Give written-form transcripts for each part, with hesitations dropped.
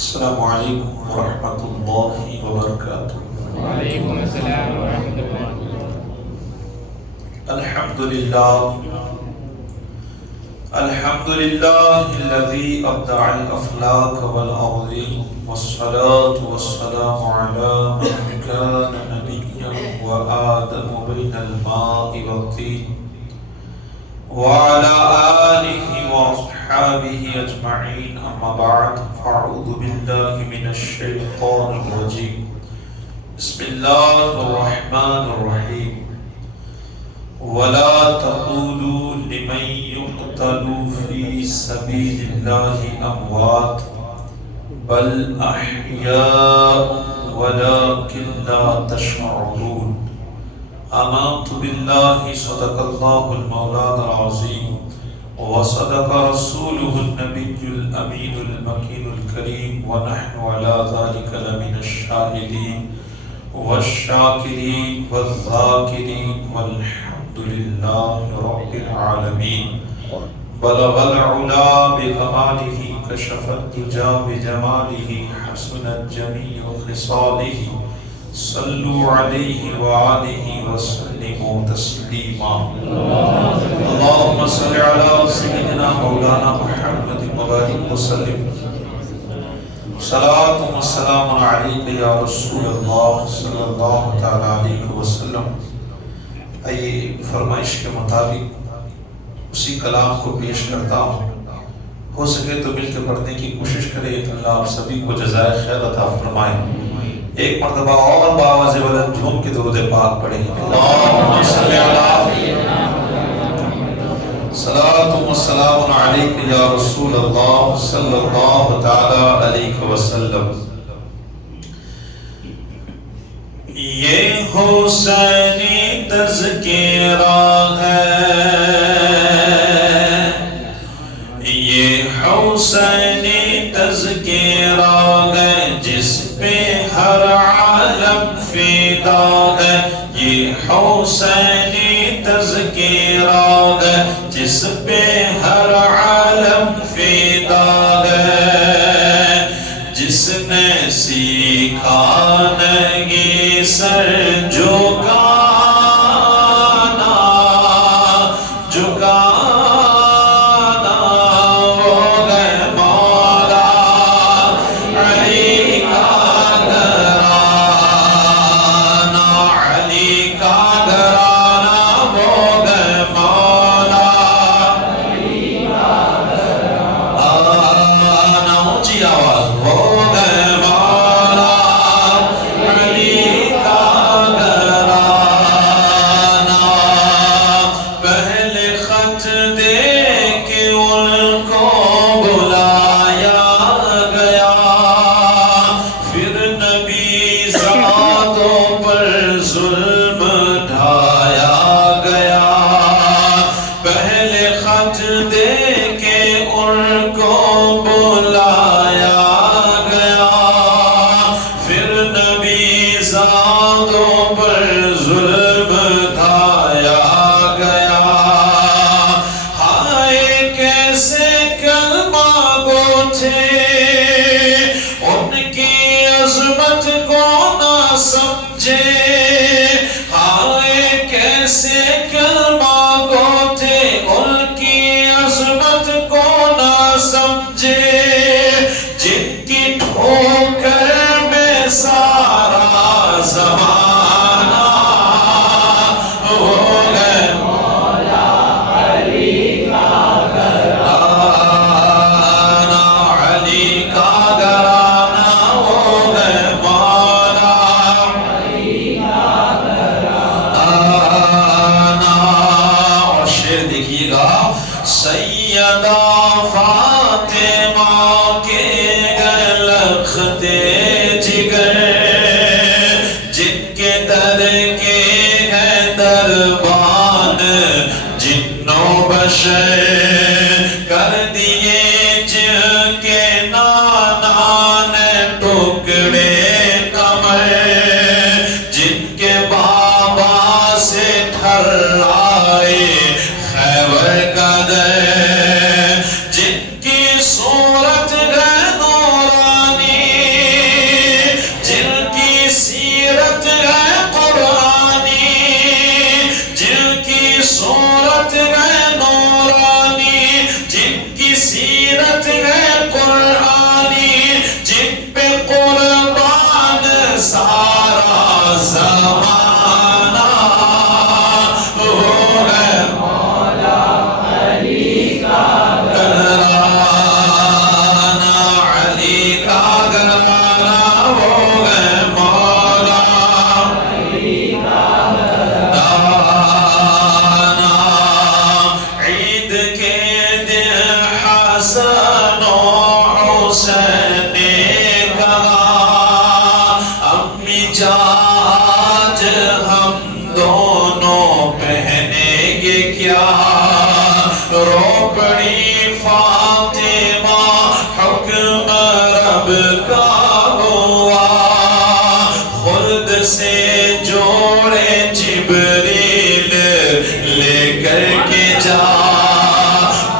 السلام علیکم ورحمۃ اللہ وبرکاتہ۔ وعلیکم السلام ورحمۃ اللہ۔ الحمد للہ الذی ابدع الافلاک والارضین والصلاة والسلام علی من کان نبیا وآدم بین الماء والطین وعلى آلہ واصحابہ اجمعین، اما بعد فاعوذ باللہ من الشیطان الرجیم، بسم اللہ الرحمن الرحیم۔ ولا تقولوا لمن يقتل في سبيل الله أموات بل أحياء ولكن لا تشعرون۔ آمنت بالله صدق الله المولانا العظيم وصدق رسوله النبي الأمين المكين الكريم، ونحن على ذلك لمن الشاهدين والشاكرين والذاكرين والحمد لله رب العالمين۔ بلغ العلا بكماله، كشف الدجى بجماله، حسنت جميع خصاله، صلوا عليه وآله وسلموا تسليما۔ اللهم صل على سيدنا مولانا محمد وبارك وسلم۔ صلاۃ و سلام علیک یا رسول اللہ صلی اللہ تعالی علیہ وسلم۔ آئیے فرمائش کے مطابق اسی کلام کو پیش کرتا ہوں، ہو سکے تو مل کے پڑھنے کی کوشش کرے، اللہ آپ سبھی کو جزائے خیر عطا فرمائے۔ ایک مرتبہ اور بآواز بلند جھوم کے درود پاک پڑھیں۔ اللہم صلی علی صلاۃ و سلام علیک یا رسول اللہ صلی اللہ تعالی علیہ وسلم۔ یہ حسینی تذکرہ ہے، یہ حسینی تذکرہ ہے، جس پہ ہر عالم فدا ہے۔ یہ حسینی تذکرہ ہے، جس پہ ہر عالم فدا ہے۔ جس نے سیکھا نہیں سر جھکانا، جھکانا، وہ ہے مولا علی کا گھرانہ، علی کا گھرانہ، وہ ہے مولا علی کا گھرانہ۔ اونچی آواز، وہ ہے مولا علی کا گھرانہ۔ پہلے خط دے کے ان کو بلایا گیا، پھر نبی زادوں پر ظلم ڈھایا گیا۔ پہلے خط دے کے ان کو بلایا گیا، پھر نبی زادوں پر ظلم ڈھایا گیا۔ ہائے کیسے کلمہ گو تھے، ان کی عظمت کو نہ سمجھے۔ ہائے کیسے کلمہ گو تھے، ان کی عظمت کو نہ سمجھے۔ جن کی ٹھوکر میں سارا زمانہ، وہ ہے مولا علی کا گھرانہ، علی کا گھرانہ، وہ ہے مولا علی کا گھرانہ۔ اور شعر دیکھیے گا، سیدہ فاطمہ کے لختے جگر، جن کے در کے ہے دربان، جن و بشر کر دیے جن کے نانا نے ٹکڑے کمر، جن کے بابا سے ٹھرائے خیبر کا در، جن کی صورت ہے نورانی، رو پڑی فاطمہ حکم رب کا ہوا خود سے جوڑے جبریل لے کر کے جا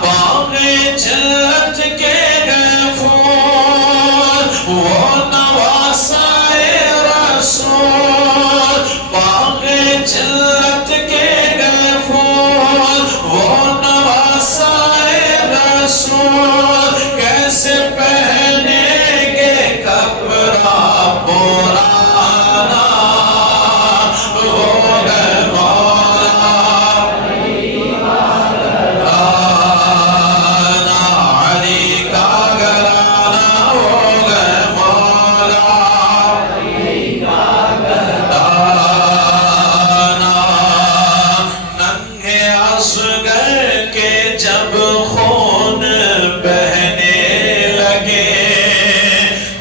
باغ جنت کے گئے پھول وہ نواسائے رسول باغ جنت کے گئے پھول وہ نواسائے رسول کیسے پہنیں گے کپڑا پرانا وہ ہے مولا علی کا گھرانہ وہ ہے مولا ننھے اصغر کے جب خون بہنے لگے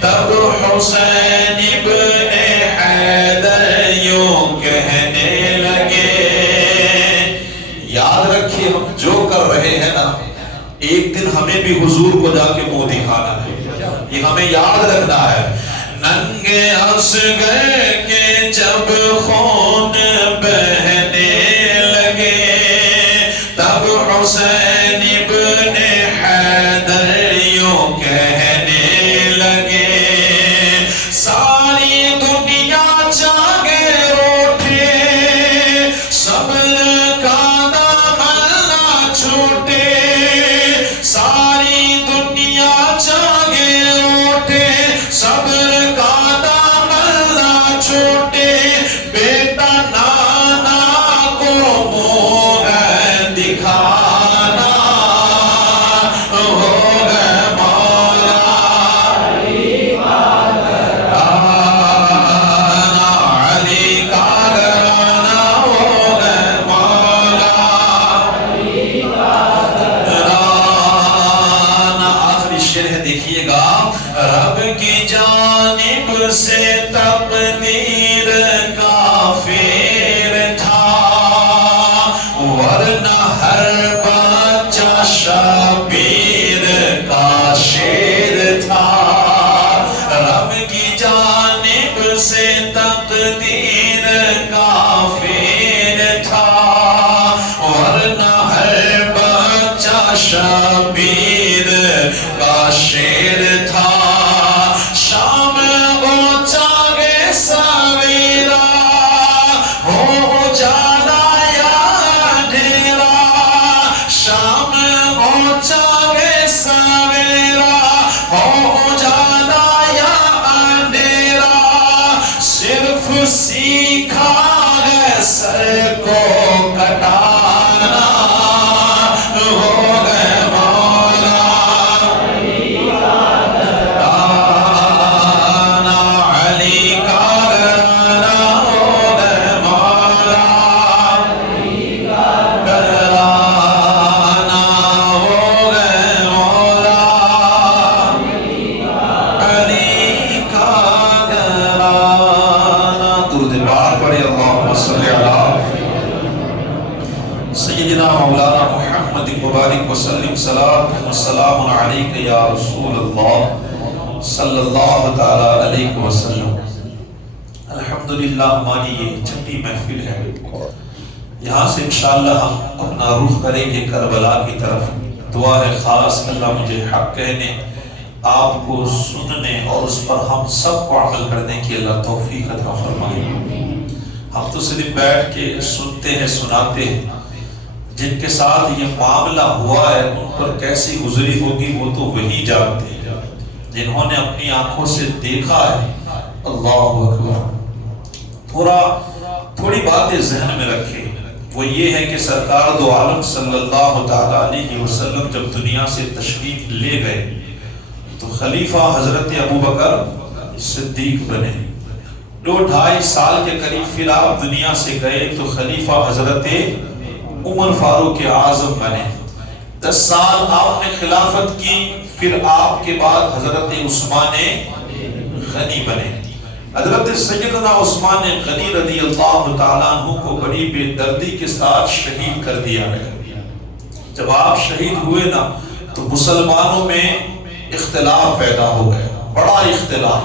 تب حسین ابن حیدر یوں کہنے لگے یاد رکھیے ہم جو کر رہے ہیں نا ایک دن ہمیں بھی حضور کو جا کے منہ دکھانا ہے یہ ہمیں یاد رکھنا ہے ننگے اصغر کے جب خون بہنے لگے تب حسین ابن حیدر یوں کہنے لگے ساری دنیا جاگے اٹھے صبر کا دامن نہ چھوٹے ساری دنیا جاگے اٹھے صبر کا دامن نہ چھوٹے بیٹا نانا کو منہ دکھانا ہو گئے مولا علی کا گھرانہ ہو گئے مولا آخری شعر ہے دیکھیے گا رب کی جانب سے تقدیر کا فیر تھا ورنہ ہر بچہ شبیر کا شیر تھا رب کی جانب سے تقدیر کا فیر تھا ورنہ ہر بچہ شبیر کا شیر تھا شام کو جاگے سویرا ہو جانا یا اندھیرا شام کو جاگے سویرا ہو جانا یا اندھیرا صرف سیکھا ہے سر کو کٹانا ہو گئے مولا علی کا گھرانہ ہو گئے مولا گھرانہ ہو گئے مولا علی کا گھرانہ درود پاک پڑھے اللہم صلی علی سیدنا مولانا محمد مبارک وسلم صلاۃ و سلام علیک یا رسول اللہ صلی اللہ تعالی علیہ وسلم الحمدللہ ہماری یہ چھٹی محفل ہے یہاں سے انشاءاللہ ہم اپنا رخ کریں گے کربلا کی طرف دعا ہے خاص اللہ مجھے حق کہنے آپ کو سننے اور اس پر ہم سب کو عمل کرنے کی اللہ توفیق عطا فرمائے ہم تو صرف بیٹھ کے سنتے ہیں سناتے ہیں جن کے ساتھ یہ معاملہ ہوا ہے ان پر کیسی گزری ہوگی وہ تو وہی جانتے ہیں جنہوں نے اپنی آنکھوں سے دیکھا ہے اللہ اکبر تھوڑی باتیں ذہن میں رکھیں وہ یہ ہے کہ سرکار دو عالم صلی اللہ تعالی علیہ وسلم جب دنیا سے تشریف لے گئے تو خلیفہ حضرت ابوبکر صدیق بنے 2-2.5 سال کے قریب پھر آپ دنیا سے گئے تو خلیفہ حضرت عمر فاروق اعظم بنے 10 سال آپ نے خلافت کی پھر آپ کے بعد حضرت عثمان غنی بنے حضرت سیدنا عثمان غنی رضی اللہ تعالیٰ عنہ کو بڑی بے دردی کے ساتھ شہید کر دیا گیا جب آپ شہید ہوئے نا تو مسلمانوں میں اختلاف پیدا ہو گیا، بڑا اختلاف۔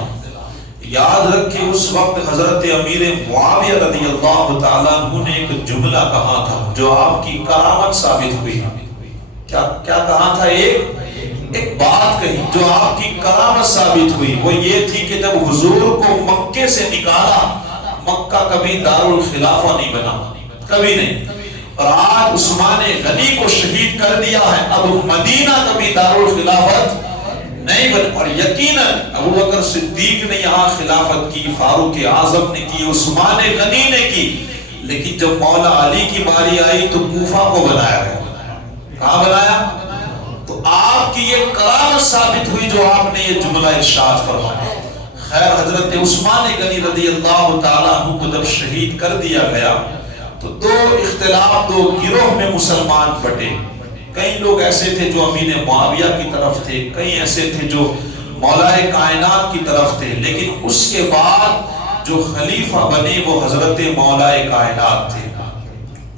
یاد رکھیں اس وقت حضرت امیر معاویہ رضی اللہ تعالیٰ عنہ نے ایک جملہ کہا تھا جو آپ کی کرامت ثابت ہوئی۔ کیا کہا تھا؟ ایک بات کہی جو آپ کی کرامت ثابت ہوئی، وہ یہ تھی کہ جب حضور کو مکے سے نکالا، مکہ کبھی دارالخلافہ نہیں بنا، کبھی نہیں، اور آج عثمان غنی کو شہید کر دیا ہے، اب مدینہ کبھی دارالخلافت نہیں بن، اور یقیناً ابو بکر صدیق نے یہاں خلافت کی، فاروق اعظم نے کی، عثمان غنی نے کی، لیکن جب مولا علی کی باری آئی تو کوفہ کو بنایا گیا۔ کہاں بنایا؟ تو آپ کی یہ کرامت ثابت ہوئی جو آپ نے یہ جملہ ارشاد فرمایا۔ خیر، حضرت عثمان غنی رضی اللہ تعالیٰ عنہ کو جب شہید کر دیا گیا تو دو اختلاف، دو گروہ میں مسلمان بٹے۔ کئی لوگ ایسے تھے جو امیر معاویہ کی طرف تھے، کئی ایسے تھے جو مولا کائنات کی طرف تھے، لیکن اس کے بعد جو خلیفہ بنے وہ حضرت مولا کائنات تھے،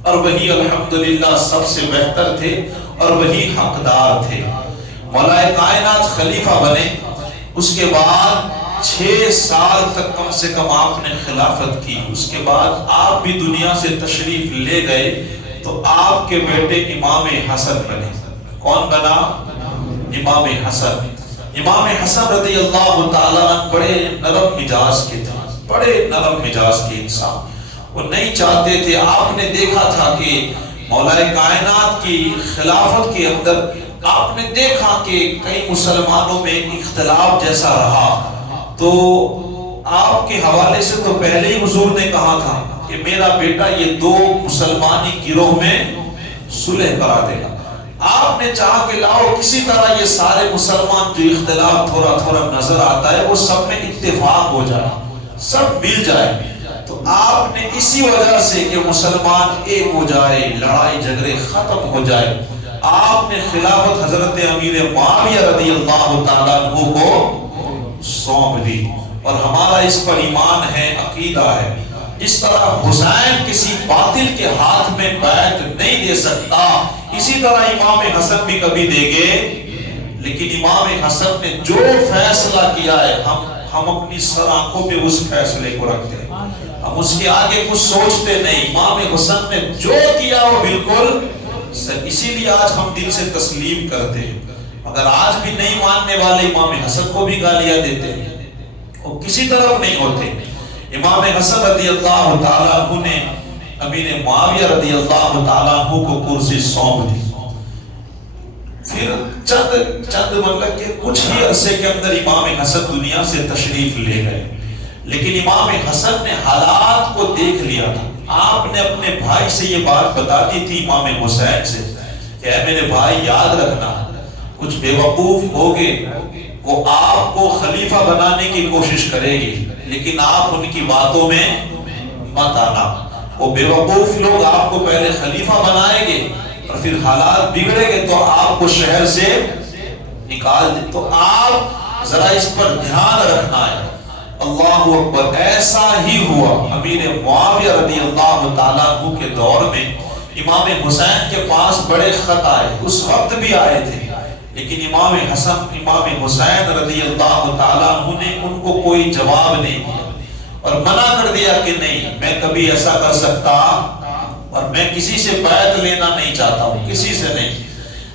اور وہی الحمدللہ سب سے بہتر تھے اور وہی حقدار تھے۔ مولا کائنات خلیفہ بنے، اس کے بعد 6 سال تک کم سے کم آپ نے خلافت کی، اس کے بعد آپ بھی دنیا سے تشریف لے گئے تو آپ کے بیٹے امام حسن بنے۔ کون بنا؟ امام حسن۔ امام حسن رضی اللہ تعالیٰ عنہ بڑے نرم مزاج کے تھے، بڑے نرم مزاج کے انسان، وہ نہیں چاہتے تھے، آپ نے دیکھا تھا کہ مولا کائنات کی خلافت کے اندر آپ نے دیکھا کہ کئی مسلمانوں میں اختلاف جیسا رہا، تو آپ کے حوالے سے تو پہلے ہی حضور نے کہا تھا کہ میرا بیٹا یہ 2 مسلمانی گروہ میں صلح کرا دے گا۔ آپ نے چاہا کہ لاؤ کسی طرح یہ سارے مسلمان جو اختلاف تھوڑا تھوڑا نظر آتا ہے وہ سب میں اتفاق ہو جائے، سب مل جائے، تو آپ نے اسی وجہ سے کہ مسلمان ایک ہو جائے، لڑائی جھگڑے ختم ہو جائے، آپ نے خلافت حضرت امیر معاویہ رضی اللہ تعالیٰ عنہ کو سونپ دی، اور ہمارا اس پر ایمان ہے، عقیدہ ہے۔ جس طرح حسین کسی باطل کے ہاتھ میں بیعت نہیں دے سکتا، اسی طرح امام حسن بھی کبھی دیں گے، لیکن امام حسن نے جو فیصلہ کیا ہے ہم اپنی سر آنکھوں پہ اس فیصلے کو رکھتے ہیں، ہم اس کے آگے کچھ سوچتے نہیں۔ امام حسن نے جو کیا وہ بالکل، اسی لیے آج ہم دل سے تسلیم کرتے ہیں، مگر آج بھی نہیں ماننے والے امام حسن کو بھی گالیاں دیتے ہیں، وہ کسی طرف نہیں ہوتے۔ امام حسن رضی اللہ تعالیٰ عنہ نے امیر معاویہ رضی اللہ تعالیٰ عنہ کو کرسی سونپ دی، پھر چند مطلب کہ کچھ ہی عرصے کے اندر امام حسن دنیا سے تشریف لے گئے، لیکن امام حسن نے حالات کو دیکھ لیا تھا۔ آپ نے اپنے بھائی سے یہ بات بتا دی تھی امام حسین سے کہ اے میرے بھائی یاد رکھنا، کچھ بے وقوف ہوگے وہ آپ کو خلیفہ بنانے کی کوشش کرے گی، لیکن آپ ان کی باتوں میں مت آنا، وہ بے وقوف لوگ آپ کو پہلے خلیفہ بنائیں گے اور پھر حالات بگڑے گے تو آپ کو شہر سے نکال دیں، تو آپ ذرا اس پر دھیان رکھنا ہے۔ اللہ اکبر، ایسا ہی ہوا۔ امیر معاویہ رضی اللہ تعالیٰ عنہ کے دور میں امام حسین کے پاس بڑے خط آئے، اس وقت بھی آئے تھے، لیکن امام حسین رضی اللہ تعالیٰ عنہ نے ان کو کوئی جواب نہیں دیا اور منع کر دیا کہ نہیں، میں کبھی ایسا کر سکتا اور میں کسی سے بیعت لینا نہیں چاہتا ہوں، کسی سے نہیں۔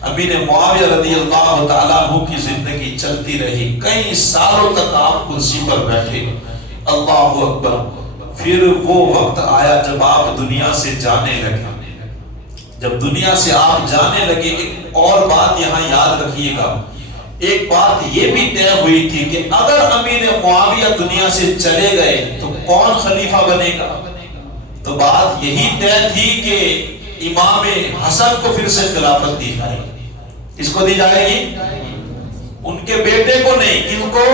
امیر معاویہ رضی اللہ تعالیٰ عنہ کی زندگی چلتی رہی، کئی سالوں تک آپ کرسی پر بیٹھے۔ اللہ اکبر، پھر وہ وقت آیا جب آپ دنیا سے جانے لگے۔ جب دنیا سے آپ جانے لگے، ایک اور بات یہاں یاد رکھیے گا، ایک بات یہ بھی طے ہوئی تھی کہ اگر امیر معاویہ دنیا سے چلے گئے تو کون خلیفہ بنے گا؟ تو بات یہی طے تھی کہ امام حسن کو پھر سے خلافت دی جائے گی۔ کس کو دی جائے گی؟ ان کے بیٹے کو نہیں، کن کو؟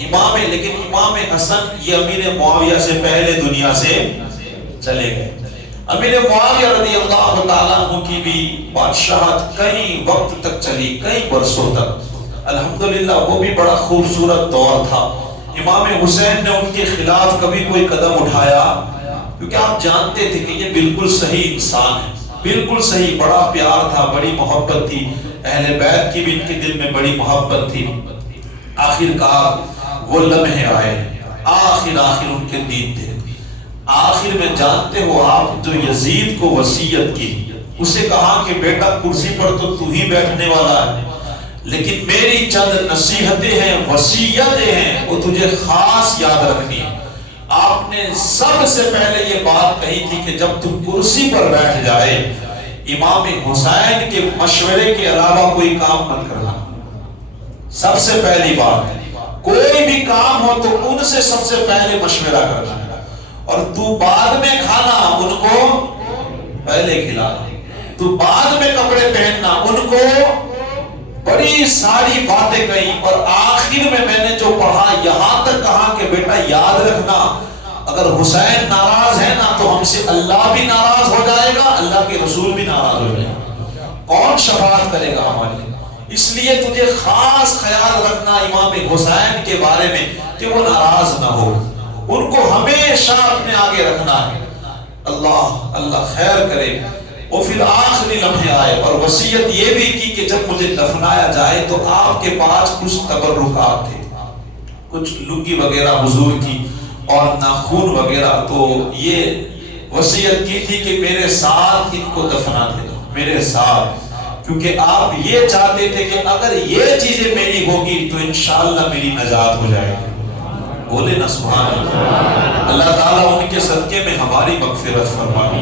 امام، لیکن امام حسن یہ امیر معاویہ سے پہلے دنیا سے چلے گئے۔ امیر معاویہ رضی اللہ تعالیٰ عنہ کی بھی بادشاہت کئی وقت تک چلی، کئی برسوں تک، الحمدللہ وہ بھی بڑا خوبصورت دور تھا۔ امام حسین نے ان کے خلاف کبھی کوئی قدم اٹھایا کیونکہ آپ جانتے تھے کہ یہ بالکل صحیح انسان ہے، بالکل صحیح، بڑا پیار تھا، بڑی محبت تھی، اہل بیت کی بھی ان کے دل میں بڑی محبت تھی۔ آخر کار وہ لمحے آئے، آخر ان کے دین تھے۔ آخر میں جانتے ہو آپ جو یزید کو وصیت کی، اسے کہا کہ بیٹا کرسی پر تو ہی بیٹھنے والا ہے، لیکن میری چند نصیحتیں ہیں، وصیتیں ہیں، وہ تجھے خاص یاد رکھنی ہے۔ آپ نے سب سے پہلے یہ بات کہی تھی کہ جب تم کرسی پر بیٹھ جائے، امام حسین کے مشورے کے علاوہ کوئی کام مت کرنا۔ سب سے پہلی بات، کوئی بھی کام ہو تو ان سے سب سے پہلے مشورہ کرنا، اور تو بعد میں کھانا، ان کو پہلے کھلانا، تو بعد میں کپڑے پہننا، ان کو بڑی ساری باتیں کہیں، اور آخر میں نے جو پڑھا یہاں تک کہا کہ بیٹا یاد رکھنا، اگر حسین ناراض ہے نا تو ہم سے اللہ بھی ناراض ہو جائے گا، اللہ کے رسول بھی ناراض ہو جائے گا، کون شفاعت کرے گا ہماری؟ اس لیے تجھے خاص خیال رکھنا امام حسین کے بارے میں کہ وہ ناراض نہ ہو، ان کو ہمیشہ اپنے آگے رکھنا ہے۔ اللہ خیر کرے۔ اور پھر آخری لمحے آئے اور وصیت یہ بھی کی کہ جب مجھے دفنایا جائے تو آپ کے پاس کچھ تبرکات تھے، کچھ لنگی وغیرہ حضور کی اور ناخون وغیرہ، تو یہ وصیت کی تھی کہ میرے ساتھ ان کو دفنا دے، میرے ساتھ، کیونکہ آپ یہ چاہتے تھے کہ اگر یہ چیزیں میری ہوگی تو انشاءاللہ میری نجات ہو جائے گی۔ بولے نا سبحان اللہ۔ اللہ تعالیٰ ان کے صدقے میں ہماری مغفرت فرمائے۔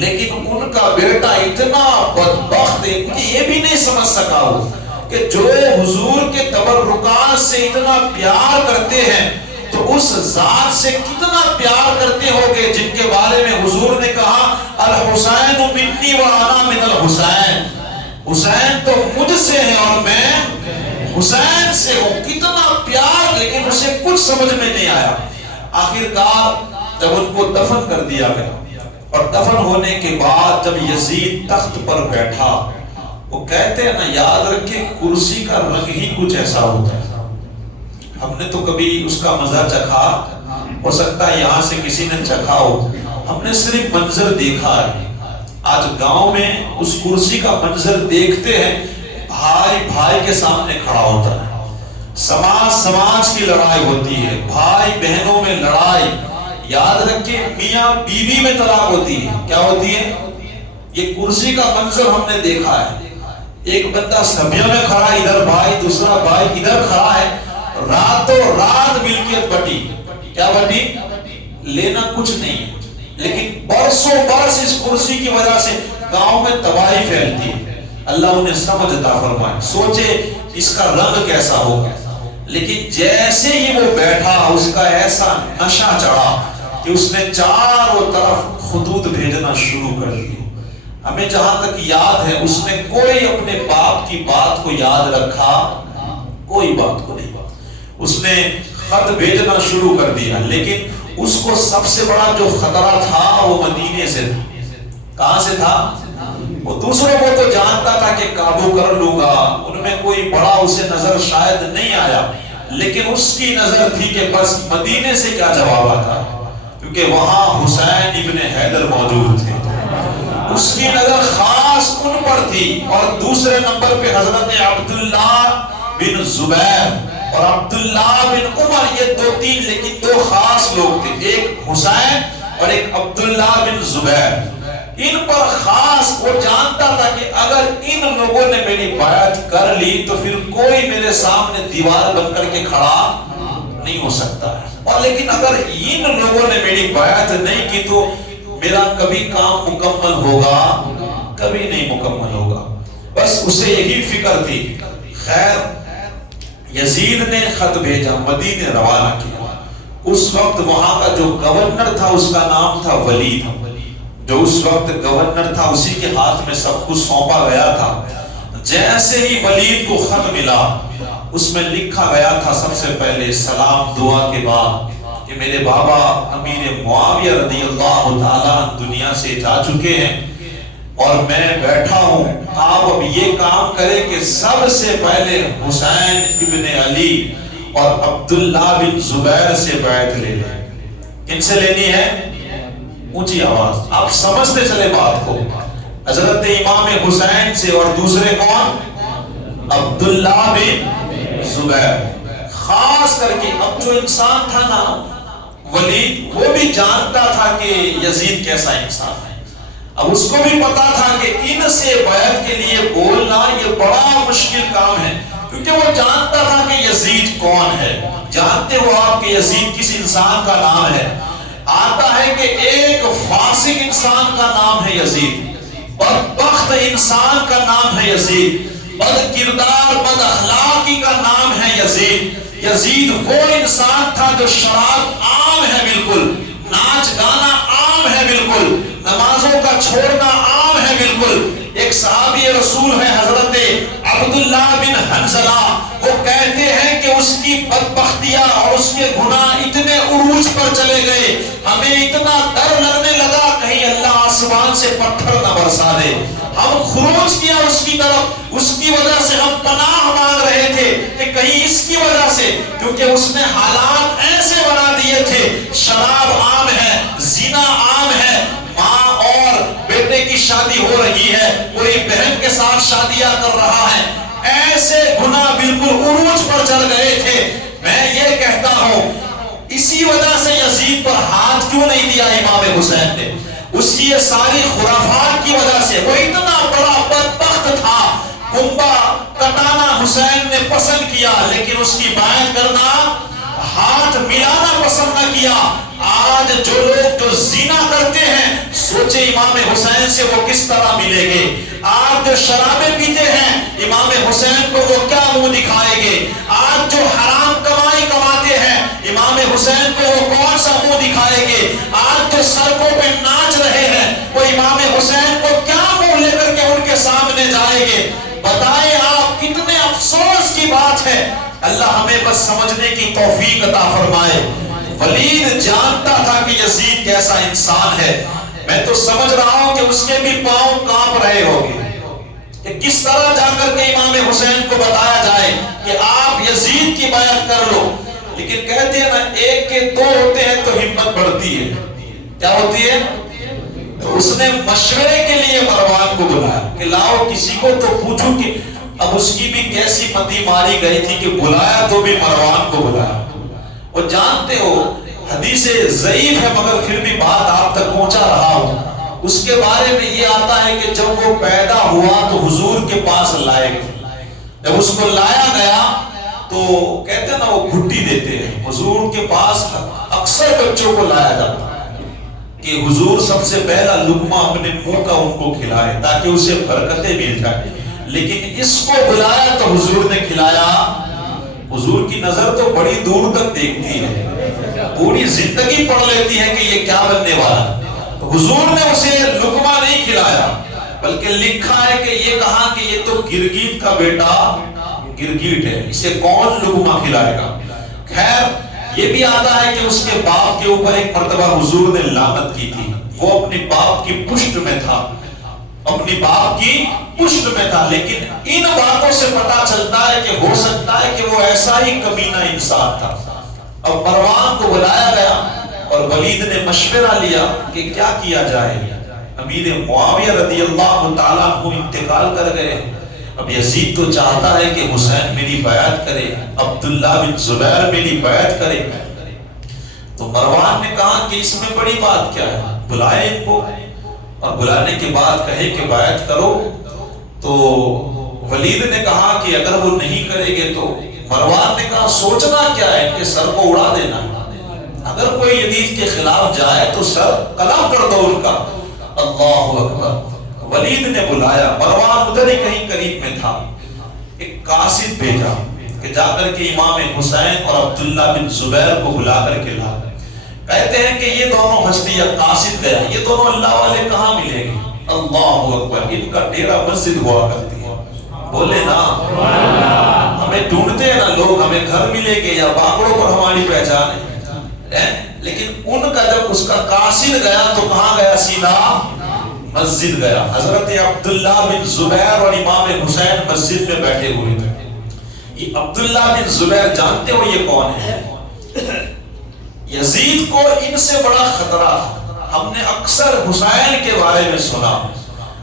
لیکن ان کا بیٹا اتنا بدبخت ہے کہ یہ بھی نہیں سمجھ سکا ہو کہ جو حضور کے تبرکات سے اتنا پیار کرتے ہیں تو اس ذات سے کتنا پیار کرتے ہوگے جن کے بارے میں حضور نے کہا الحسین منی وانا من الحسین، حسین تو مجھ سے ہے اور میں حسین سے ہوں۔ کتنا پیار، لیکن اسے کچھ سمجھ میں نہیں آیا۔ آخر کار جب ان کو دفن کر دیا گیا، اور دفن ہونے کے بعد جب یزید تخت پر بیٹھا، وہ کہتے ہیں نا یاد رکھیں کرسی کا رنگ ہی کچھ ایسا ہوتا ہے۔ ہم نے تو کبھی اس کا مزہ چکھا، ہو سکتا ہے یہاں سے کسی نے چکھا ہو، ہم نے صرف منظر دیکھا ہے۔ آج گاؤں میں اس کرسی کا منظر دیکھتے ہیں، بھائی بھائی کے سامنے کھڑا ہوتا ہے، سماج کی لڑائی ہوتی ہے، بھائی بہنوں میں لڑائی، یاد رکھیں میاں بیوی میں طلاق ہوتی ہے، کیا ہوتی ہے؟ یہ کرسی کا منظر ہم نے دیکھا ہے۔ ایک بندہ سبھیوں میں کھڑا، ادھر بھائی، دوسرا بھائی ادھر کھڑا ہے، راتوں رات ملکیت بٹی، کیا بٹی؟ لینا کچھ نہیں ہے، لیکن برسوں برس اس کرسی کی وجہ سے گاؤں میں تباہی پھیلتی ہے۔ اللہ انہیں سمجھ عطا فرمائے۔ سوچے اس کا رنگ کیسا ہوگا، لیکن جیسے ہی وہ بیٹھا اس کا ایسا نشہ چڑھا کہ اس نے چاروں طرف خطوط بھیجنا شروع کر دی۔ ہمیں جہاں تک یاد ہے اس نے کوئی اپنے باپ کی بات کو یاد رکھا، کوئی بات کو نہیں، اس نے خط بھیجنا شروع کر دیا، لیکن اس کو سب سے بڑا جو خطرہ تھا وہ مدینے سے تھا۔ کہاں سے تھا؟ وہ دوسروں کو تو جانتا تھا کہ قابو کر لوں گا، ان میں کوئی بڑا اسے نظر شاید نہیں آیا، لیکن اس کی نظر تھی کہ بس مدینے سے کیا جواب آتا ہے، کیونکہ وہاں حسین ابن حیدر موجود تھے، اس کی نظر خاص ان پر تھی۔ اور دوسرے نمبر پہ حضرت عبداللہ بن زبیر اور عبداللہ بن عمر، یہ دو تین لیکن دو خاص لوگ تھے، ایک حسین اور ایک عبداللہ بن زبیر۔ ان پر خاص وہ جانتا تھا کہ اگر ان لوگوں نے میری بیعت کر لی تو پھر کوئی میرے سامنے دیوار بن کر کے کھڑا نہیں ہو سکتا، اور لیکن اگر ان لوگوں نے میری بیعت نہیں کی تو میرا کبھی کام مکمل ہوگا، کبھی نہیں مکمل ہوگا، بس اسے یہی فکر تھی۔ خیر یزید نے خط بھیجا، مدینے روانہ کیا۔ اس وقت وہاں کا جو گورنر تھا اس کا نام تھا ولید، جو اس وقت گورنر تھا اسی کے ہاتھ میں سب کچھ سونپا گیا تھا۔ جیسے ہی ولید کو خط ملا اس میں لکھا گیا تھا سب سے پہلے سلام دعا کے بعد کہ میرے بابا امیر معاویہ رضی اللہ تعالیٰ دنیا سے جا چکے ہیں اور میں بیٹھا ہوں، آپ اب یہ کام کریں کہ سب سے پہلے حسین ابن علی اور عبداللہ بن زبیر سے بیعت لے لیں۔ کن سے لینی ہے؟ اونچی آواز، آپ سمجھتے چلے بات کو۔ حضرت امام حسین سے، اور دوسرے کون؟ عبداللہ بن زبیر۔ خاص کر کے اب جو انسان تھا نا ولید، وہ بھی جانتا تھا کہ یزید کیسا انسان ہے۔ اب اس کو بھی پتا تھا کہ ان سے بیعت کے لیے بولنا یہ بڑا مشکل کام ہے، کیونکہ وہ جانتا تھا کہ یزید کون ہے۔ جانتے ہو آپ کہ یزید کس انسان کا نام ہے؟ آتا ہے کہ ایک فاسق انسان کا نام ہے یزید، بدبخت انسان کا نام ہے یزید، بد کردار بد اخلاقی کا نام ہے یزید۔ یزید وہ انسان تھا جو شراب عام ہے بالکل، ناچ گانا عام ہے بالکل، نمازوں کا چھوڑنا عام ہے بالکل۔ ایک صحابی رسول ہے حضرت عبداللہ بن حنظلہ، وہ کہتے ہیں کہ اس کی بدبختیاں اور اس کے گناہ اتنے عروج پر چلے گئے، ہمیں اتنا ڈر لگنے لگا کہیں اللہ آسمان سے پتھر نہ برسا دے۔ ہم خروج کیا اس کی طرف، اس کی وجہ سے ہم پناہ مانگ رہے تھے کہ کہیں اس کی وجہ سے، کیونکہ اس نے حالات ایسے بنا دیے تھے، شراب عام ہے، زنا عام ہے، ماں اور بیٹے کی شادی ہو رہی ہے، پوری بہن کے ساتھ شادیاں کر رہا ہے، ایسے گناہ بالکل عروج پر چل گئے تھے۔ میں یہ کہتا ہوں اسی وجہ سے یزید پر ہاتھ کیوں نہیں دیا امام حسین نے؟ اس کی یہ ساری خرافات کی وجہ سے، وہ اتنا بڑا بدبخت تھا، کنبہ کٹانا حسین نے پسند کیا لیکن اس کی بیعت کرنا، ہاتھ ملانا پسند نہ کیا۔ آج جو لوگ جو زنا کرتے ہیں، سوچے امام حسین سے وہ کس طرح ملیں گے۔ آج جو شرابیں پیتے ہیں، امام حسین کو وہ کیا منہ دکھائیں گے۔ آج جو حرام کمائی کماتے ہیں، امام حسین کو وہ کون سا منہ دکھائیں گے۔ آج جو سڑکوں پہ ناچ رہے ہیں، وہ امام حسین کو کیا منہ لے کر کے ان کے سامنے جائیں گے۔ بتائیں آپ کتنے افسوس کی بات ہے۔ اللہ ہمیں بس سمجھنے کی توفیق عطا فرمائے۔ ولید جانتا تھا کہ یزید کیسا انسان ہے۔ میں تو سمجھ رہا ہوں کہ اس کے بھی پاؤں کانپ رہے ہوں گے کہ کس طرح جا کر کے امام حسین کو بتایا جائے کہ آپ یزید کی بیعت کر لو۔ لیکن کہتے ہیں نا ایک کے دو ہوتے ہیں تو ہمت بڑھتی ہے۔ کیا ہوتی ہے؟ تو اس نے مشورے کے لیے مروان کو بلایا کہ لاؤ کسی کو تو پوچھو کہ اب اس کی بھی کیسی متی ماری گئی تھی کہ بلایا تو بھی مروان کو بلایا۔ اور جانتے ہو حدیث ضعیف ہے مگر پھر بھی بات آپ تک پہنچا رہا ہوں۔ اس کے بارے میں یہ آتا ہے کہ جب وہ پیدا ہوا تو حضور کے پاس لائے گئے۔ جب اس کو لایا گیا تو کہتے ہیں نا وہ گھٹی دیتے ہیں، حضور کے پاس اکثر بچوں کو لایا جاتا ہے کہ حضور سب سے پہلا لقمہ اپنے منہ کا ان کو کھلائے تاکہ اسے برکتیں مل جائیں۔ لیکن اس کو بلایا تو حضور نے کھلایا۔ حضور کی نظر تو بڑی دور تک دیکھتی ہے، پوری زندگی پڑھ لیتی ہے کہ یہ کیا بننے والا ہے۔ تو حضور نے اسے لقمہ نہیں کھلایا بلکہ لکھا ہے کہ یہ کہا کہ یہ تو گرگیٹ کا بیٹا گرگیٹ ہے، اسے کون لقمہ کھلائے گا۔ خیر یہ بھی آتا ہے کہ اس کے باپ کے اوپر ایک مرتبہ حضور نے لعنت کی تھی، وہ اپنی باپ کی پشت میں تھا، اپنی باپ کی پشت میں تھا۔ لیکن ان باتوں سے پتا چلتا ہے کہ ہو سکتا ہے کہ وہ ایسا ہی کمینہ انسان تھا۔ اب مروان کو بلایا گیا اور ولید نے مشورہ لیا کہ کیا کیا جائے۔ امیر معاویہ رضی اللہ تعالیٰ عنہ انتقال کر گئے۔ اب یزید تو چاہتا ہے کہ حسین میری بیعت کرے، عبداللہ بن زبیر میری بیعت کرے۔ تو مروان نے کہا کہ اس میں بڑی بات کیا ہے، بلائے ان کو اور بلانے کے بعد کہے کہ بیعت کرو۔ تو ولید نے کہا کہ اگر وہ نہیں کرے گے تو مروان نے کہا سوچنا کیا ہے، کہ سر کو اڑا دینا، اگر کوئی یزید کے خلاف جائے تو سر قلم کر دو ان کا۔ اللہ اکبر۔ ولید نے بلایا، مروان ادھر ہی کہیں قریب میں تھا، ایک قاصد بھیجا کہ جا کر کے امام حسین اور عبداللہ بن زبیر کو بلا کر کے لا۔ کہتے ہیں کہ یہ دونوں ہستیاں، قاصد گیا، یہ دونوں اللہ والے کہاں ملیں گے؟ اللہ اکبر، ان کا ڈیرا مسجد ہوا کرتی ہے۔ بولے نا ہمیں ڈھونڈتے ہیں نا لوگ، ہمیں گھر ملے گے یا باکڑوں پر ہماری پہچان ہے، لیکن ان کا جب اس کا قاصد گیا تو کہاں گیا؟ سیدھا مسجد گیا۔ حضرت عبداللہ بن زبیر اور امام حسین مسجد میں بیٹھے ہوئے تھے۔ یہ عبداللہ بن زبیر جانتے ہو یہ کون ہے؟ یزید کو ان سے بڑا خطرہ تھا۔ ہم نے اکثر حسین کے بارے میں سنا،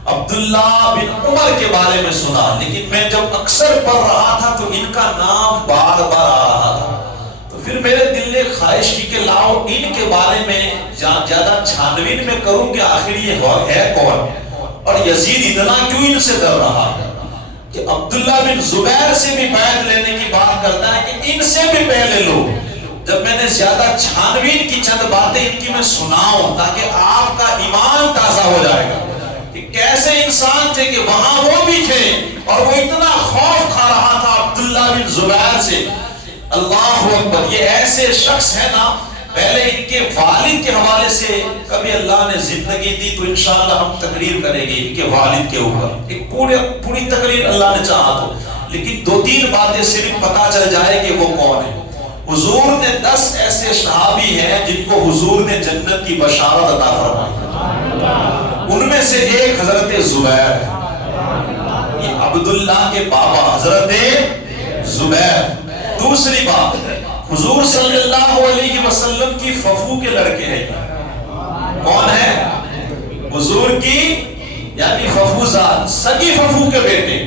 عبداللہ بن عمر کے بارے میں سنا، لیکن میں جب اکثر پڑھ رہا تھا تو ان کا نام بار بار آ رہا تھا، تو پھر میرے دل نے خواہش کی کہ لاؤ ان کے بارے میں زیادہ چھانبین میں کروں کہ آخر یہ ہے کون، اور یزید اتنا کیوں ان سے ڈر رہا کہ عبداللہ بن زبیر سے بھی بیعت لینے کی بات کرتا ہے کہ ان سے بھی پہلے لو۔ جب میں نے زیادہ چھانبین کی چند باتیں ان کی میں سناؤں تاکہ آپ کا ایمان تازہ ہو جائے گا کہ کیسے انسان تھے کہ وہاں وہ بھی تھے اور وہ اتنا خوف کھا رہا تھا عبداللہ بن زبیر سے۔ اللہ اکبر، یہ ایسے شخص ہے نا، پہلے ان کے والد کے حوالے سے کبھی اللہ نے زندگی دی تو انشاءاللہ ہم تقریر کریں گے ان کے والد کے اوپر، ایک پوری تقریر اللہ نے چاہا تو، لیکن 2-3 باتیں صرف پتا چل جائے کہ وہ کون ہے۔ حضور نے 10 ایسے صحابی ہیں جن کو حضور نے جنت کی بشارت عطا فرمائی، ان میں سے ایک حضرت زبیر ہے، یہ عبداللہ کے بابا حضرت زبیر۔ دوسری بات، حضور صلی اللہ علیہ وسلم کی ففو کے لڑکے ہیں، کون ہے؟ حضور کی یعنی ففوزاد، سگی ففو کے بیٹے۔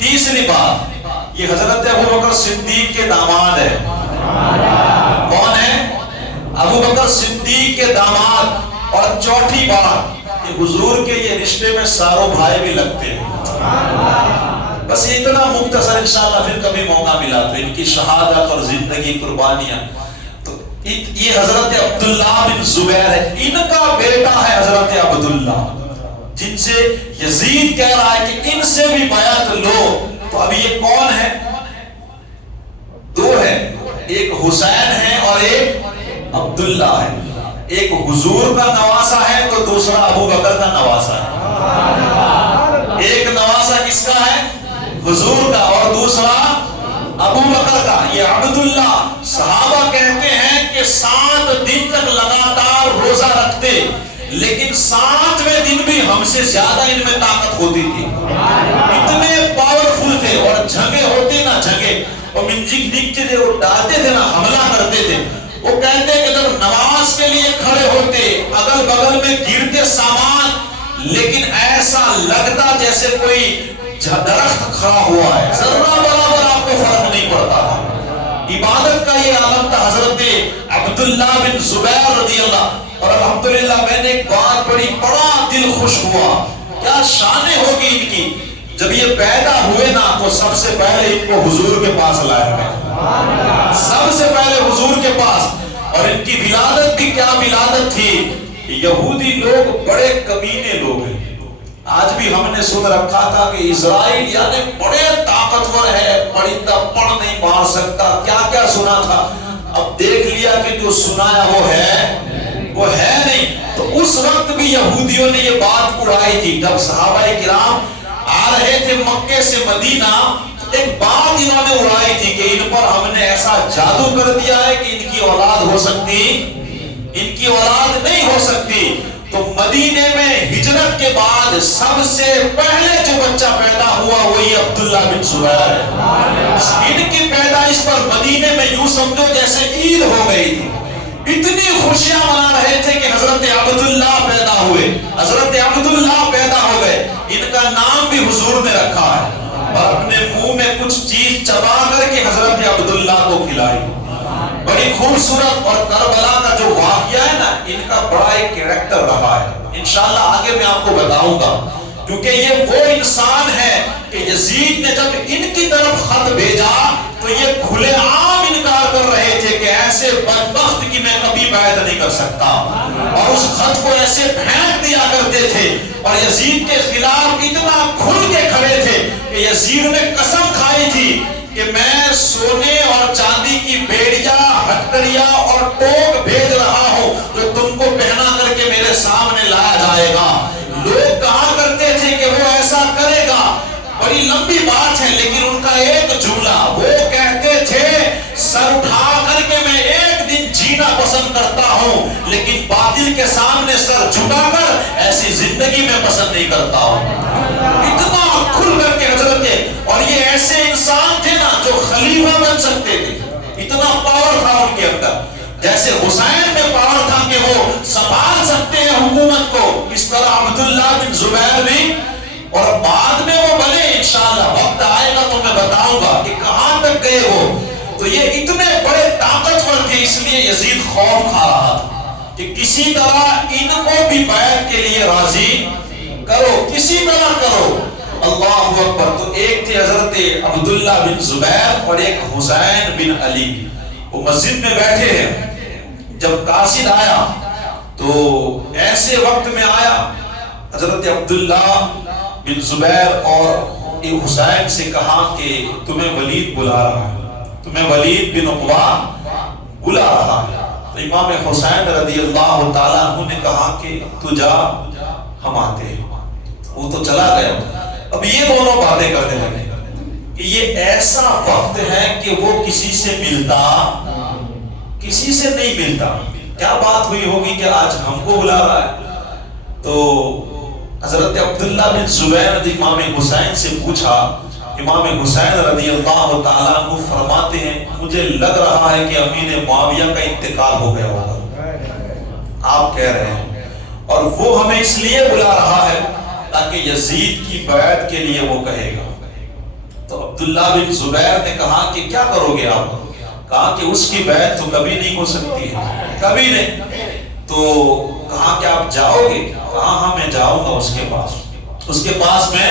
تیسری بات، یہ حضرت ابوبکر صدیق کے داماد ہے، کون ہے؟ ابوبکر صدیق کے داماد۔ اور چوتھی بات کہ حضور کے یہ رشتے میں ساروں بھائی بھی لگتے ہیں۔ بس اتنا مختصر، انشاءاللہ پھر کبھی موقع ملا تو ان کی شہادت اور زندگی قربانیاں۔ تو یہ حضرت عبداللہ بن زبیر ہے، ان کا بیٹا ہے حضرت عبداللہ، جن سے یزید کہہ رہا ہے کہ ان سے بھی بیعت لو۔ تو اب یہ کون ہے؟ 2 ہے، ایک حسین ہے اور ایک عبداللہ ہے، ایک حضور کا نواسا ہے تو دوسرا ابو بکر کا نواسا ہے۔ ایک نواسا کس کا ہے؟ حضور کا، اور دوسرا ابو بکر کا۔ یہ عبداللہ، صحابہ کہتے ہیں کہ 7 دن تک لگاتار روزہ رکھتے، لیکن 7ویں دن بھی ہم سے زیادہ ان میں طاقت ہوتی تھی، اتنے پاورفل تھے۔ اور جنگیں ہوتی نا، جنگیں اور منجک نیچے تھے، وہ ڈالتے تھے نا، حملہ کرتے تھے۔ وہ کہتے کہ جب نماز کے لیے کھڑے ہوتے، اگل بغل میں گرتے سامان، لیکن ایسا لگتا جیسے کوئی درخت کھڑا ہوا ہے، ذرہ برابر آپ کو فرق نہیں پڑتا تھا۔ عبادت کا یہ عالم تھا حضرت عبداللہ بن زبیر رضی اللہ۔ اور الحمدللہ میں نے ایک بات پڑھی، بڑا دل خوش ہوا، کیا شانیں ہوگی ان کی۔ جب یہ پیدا ہوئے نا تو سب سے پہلے ان کو حضور کے پاس لایا گیا، سب سے پہلے حضور کے پاس۔ اور ان کی ولادت بھی کیا ولادت تھی، یہودی لوگ بڑے کمینے لوگ ہیں۔ آج بھی ہم نے سن رکھا تھا کہ اسرائیل یعنی بڑے طاقتور ہے، پرندہ پڑھ نہیں مار سکتا، کیا کیا سنا تھا۔ اب دیکھ لیا کہ جو سنایا وہ ہے نہیں۔ تو اس وقت بھی یہودیوں نے یہ بات اڑائی تھی۔ جب صحابہ کرام آ رہے تھے مکے سے مدینہ، ایک بات انہوں نے اڑائی تھی کہ ان پر ہم نے ایسا جادو کر دیا ہے کہ ان کی اولاد ہو سکتی، ان کی اولاد نہیں ہو سکتی۔ تو مدینے میں ہجرت کے بعد سب سے پہلے جو بچہ پیدا ہوا وہی عبداللہ بن زبیر ہے۔ ان کی پیدائش پر مدینے میں یوں سمجھو جیسے عید ہو گئی تھی، اتنی خوشیاں منا رہے تھے کہ حضرت عبداللہ پیدا ہوئے، حضرت عبداللہ پیدا ہو گئے۔ ان کا نام بھی حضور نے رکھا ہے اور اپنے منہ میں کچھ چیز چبا کر کے حضرت عبداللہ کو کھلائی۔ بڑی خوبصورت۔ اور کربلا کا جو واقعہ ہے نا، ان کا بڑا ایک کریکٹر رہا ہے، انشاءاللہ آگے میں آپ کو بتاؤں گا، کیونکہ یہ وہ انسان ہے کہ یزید نے جب ان کی طرف خط بھیجا تو یہ کھلے عام انکار کر رہے تھے کہ ایسے بدبخت کی میں کبھی بیعت نہیں کر سکتا، اور اس خط کو ایسے پھینک دیا کرتے تھے، اور یزید کے خلاف اتنا کھل کے کھڑے تھے کہ یزید نے قسم کھائی تھی کہ میں سونے اور چاندی کی بیڑیا، ہتھکڑیا اور ٹوک بھیج رہا ہوں جو تم کو پہنا کر کے میرے سامنے لایا جائے گا۔ لوگ کہا کرتے تھے کہ وہ ایسا کرے گا، بڑی لمبی بات ہے، لیکن ان کا ایک جملہ، وہ کہتے تھے سر اٹھا کر کے میں ایک دن جینا پسند کرتا ہوں، لیکن باطل کے سامنے سر جھکا کر ایسی زندگی میں پسند نہیں کرتا ہوں۔ اتنا کھل کر کے حضرت کے، اور یہ ایسے انسان تھے نا جو خلیفہ بن سکتے تھے، اتنا پاور تھا ان کے اندر۔ جیسے حسین میں پاور تھا کہ وہ سنبھال سکتے ہیں حکومت کو، اس طرح عبداللہ بن زبیر بھی، اور بعد میں وہ بنے، انشاءاللہ وقت آئے گا تو میں بتاؤں گا کہ کہاں تک گئے ہو. تو یہ اتنے بڑے طاقتور تھے، اس لیے یزید خوف کھا رہا تھا کہ کسی طرح ان کو بھی بیعت کے لیے راضی کرو، کسی طرح کرو. اللہ اکبر. تو ایک تھے حضرت عبداللہ بن زبیر اور ایک حسین بن علی، وہ مسجد میں بیٹھے ہیں. جب قاصد آیا تو ایسے وقت میں آیا، حضرت عبداللہ بن زبیر اور حسین سے کہا کہ تمہیں ولید بلا رہا ہے، تمہیں ولید بن عقبہ بلا رہا ہے. تو امام حسین رضی اللہ تعالیٰ عنہ نے کہا کہ تو جا، ہم آتے ہیں. وہ تو چلا گیا. اب یہ دونوں باتیں کرنے لگے کہ یہ ایسا وقت ہے کہ وہ کسی سے ملتا، کسی سے نہیں ملتا. کیا بات ہوئی ہوگی کہ آج ہم کو بلا رہا ہے؟ تو حضرت عبداللہ بن زبیر نے امام حسین سے پوچھا. امام حسین رضی اللہ تعالیٰ عنہ فرماتے ہیں مجھے لگ رہا ہے کہ امین معاویہ کا انتقال ہو گیا ہوگا. آپ کہہ رہے ہیں، اور وہ ہمیں اس لیے بلا رہا ہے تاکہ یزید کی بیعت کے لیے وہ کہے گا. تو عبداللہ بن زبیر نے کہا کہ کیا کرو گے آپ؟ کہا کہ اس کی بیعت تو کبھی نہیں ہو سکتی ہے، کبھی نہیں. تو کہا کہ آپ جاؤ گے؟ کہا ہاں میں جاؤں گا اس کے پاس میں،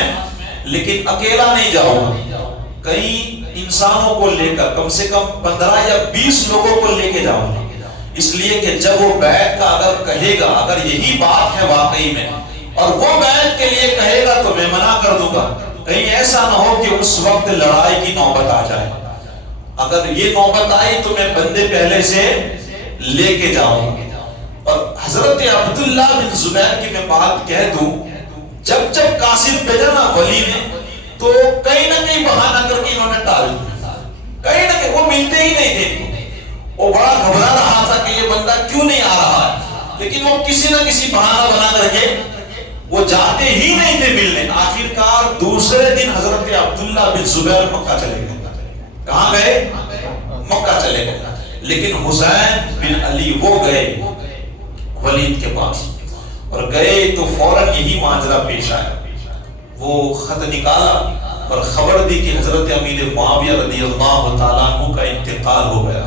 لیکن اکیلا نہیں جاؤں گا، کئی انسانوں کو لے کر، کم سے کم 15 یا 20 لوگوں کو لے کے جاؤں گا. اس لیے کہ جب وہ بیعت کا اگر کہے گا، اگر یہی بات ہے واقعی میں اور وہ بیعت کے لیے کہے گا تو میں منع کر دوں گا. کہیں ایسا نہ ہو کہ اس وقت لڑائی کی نوبت آ جائے. اگر یہ نوبت آئی تو میں بندے پہلے سے لے کے جاؤں گا. اور حضرت عبداللہ بن زبیر کی میں بات کہہ دوں، جب قاصد بھیجا نا ولی نے، تو کہیں نہ کہیں بہانہ کر کے انہوں نے ٹال دیا. کہیں نہ کہیں وہ ملتے ہی نہیں تھے. وہ بڑا گھبرا رہا تھا کہ یہ بندہ کیوں نہیں آ رہا ہے، لیکن وہ کسی نہ کسی بہانہ بنا کر کے وہ جاتے ہی نہیں تھے ملنے. آخرکار دوسرے دن حضرت عبداللہ بن زبیر مکہ چلے گئے. کہاں گئے؟ مکہ چلے گئے. لیکن حسین بن علی وہ گئے ولید کے پاس، اور گئے تو فوراً یہی ماجرا پیش آیا. وہ خط نکالا اور خبر دی کہ حضرت امیر معاویہ رضی اللہ تعالیٰ عنہ کا انتقال ہو گیا.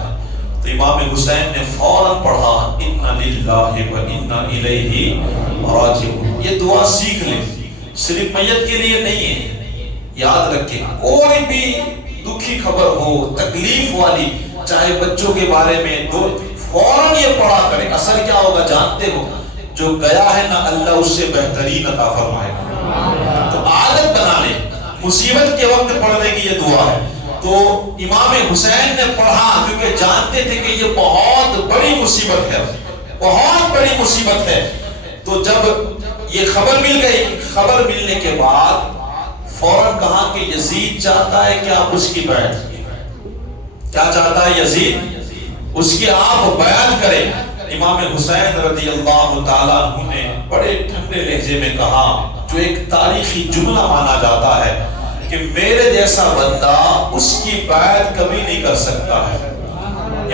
تو امام حسین نے فوراً پڑھا اِنَّ لِلَّهِ وَإِنَّ إِلَيْهِ رَاجِعُونَ. یہ دعا سیکھ لیں، صرف میت کے لیے نہیں ہے. یاد رکھیں کوئی بھی دکھی خبر ہو، تکلیف والی، چاہے بچوں کے بارے میں، فوراً یہ پڑھا کریں. اثر کیا ہوگا جانتے ہو؟ جو گیا ہے نا اللہ اس سے بہترین عطا فرمائے گا. تو عادت بنا لیں، مصیبت کے وقت پڑھنے کی یہ دعا ہے. تو امام حسین نے پڑھا کیونکہ جانتے تھے کہ یہ بہت بڑی مصیبت ہے، بہت بڑی مصیبت ہے. تو جب یہ خبر مل گئی، خبر ملنے کے بعد فوراً کہا کہ یزید چاہتا ہے کہ آپ اس کی بیعت کریں. کیا چاہتا ہے یزید؟ اس کی آپ بیعت کریں. امام حسین رضی اللہ تعالیٰ عنہ نے بڑے ٹھنڈے لہجے میں کہا، جو ایک تاریخی جملہ مانا جاتا ہے کہ میرے جیسا بندہ اس کی بیعت کبھی نہیں کر سکتا ہے.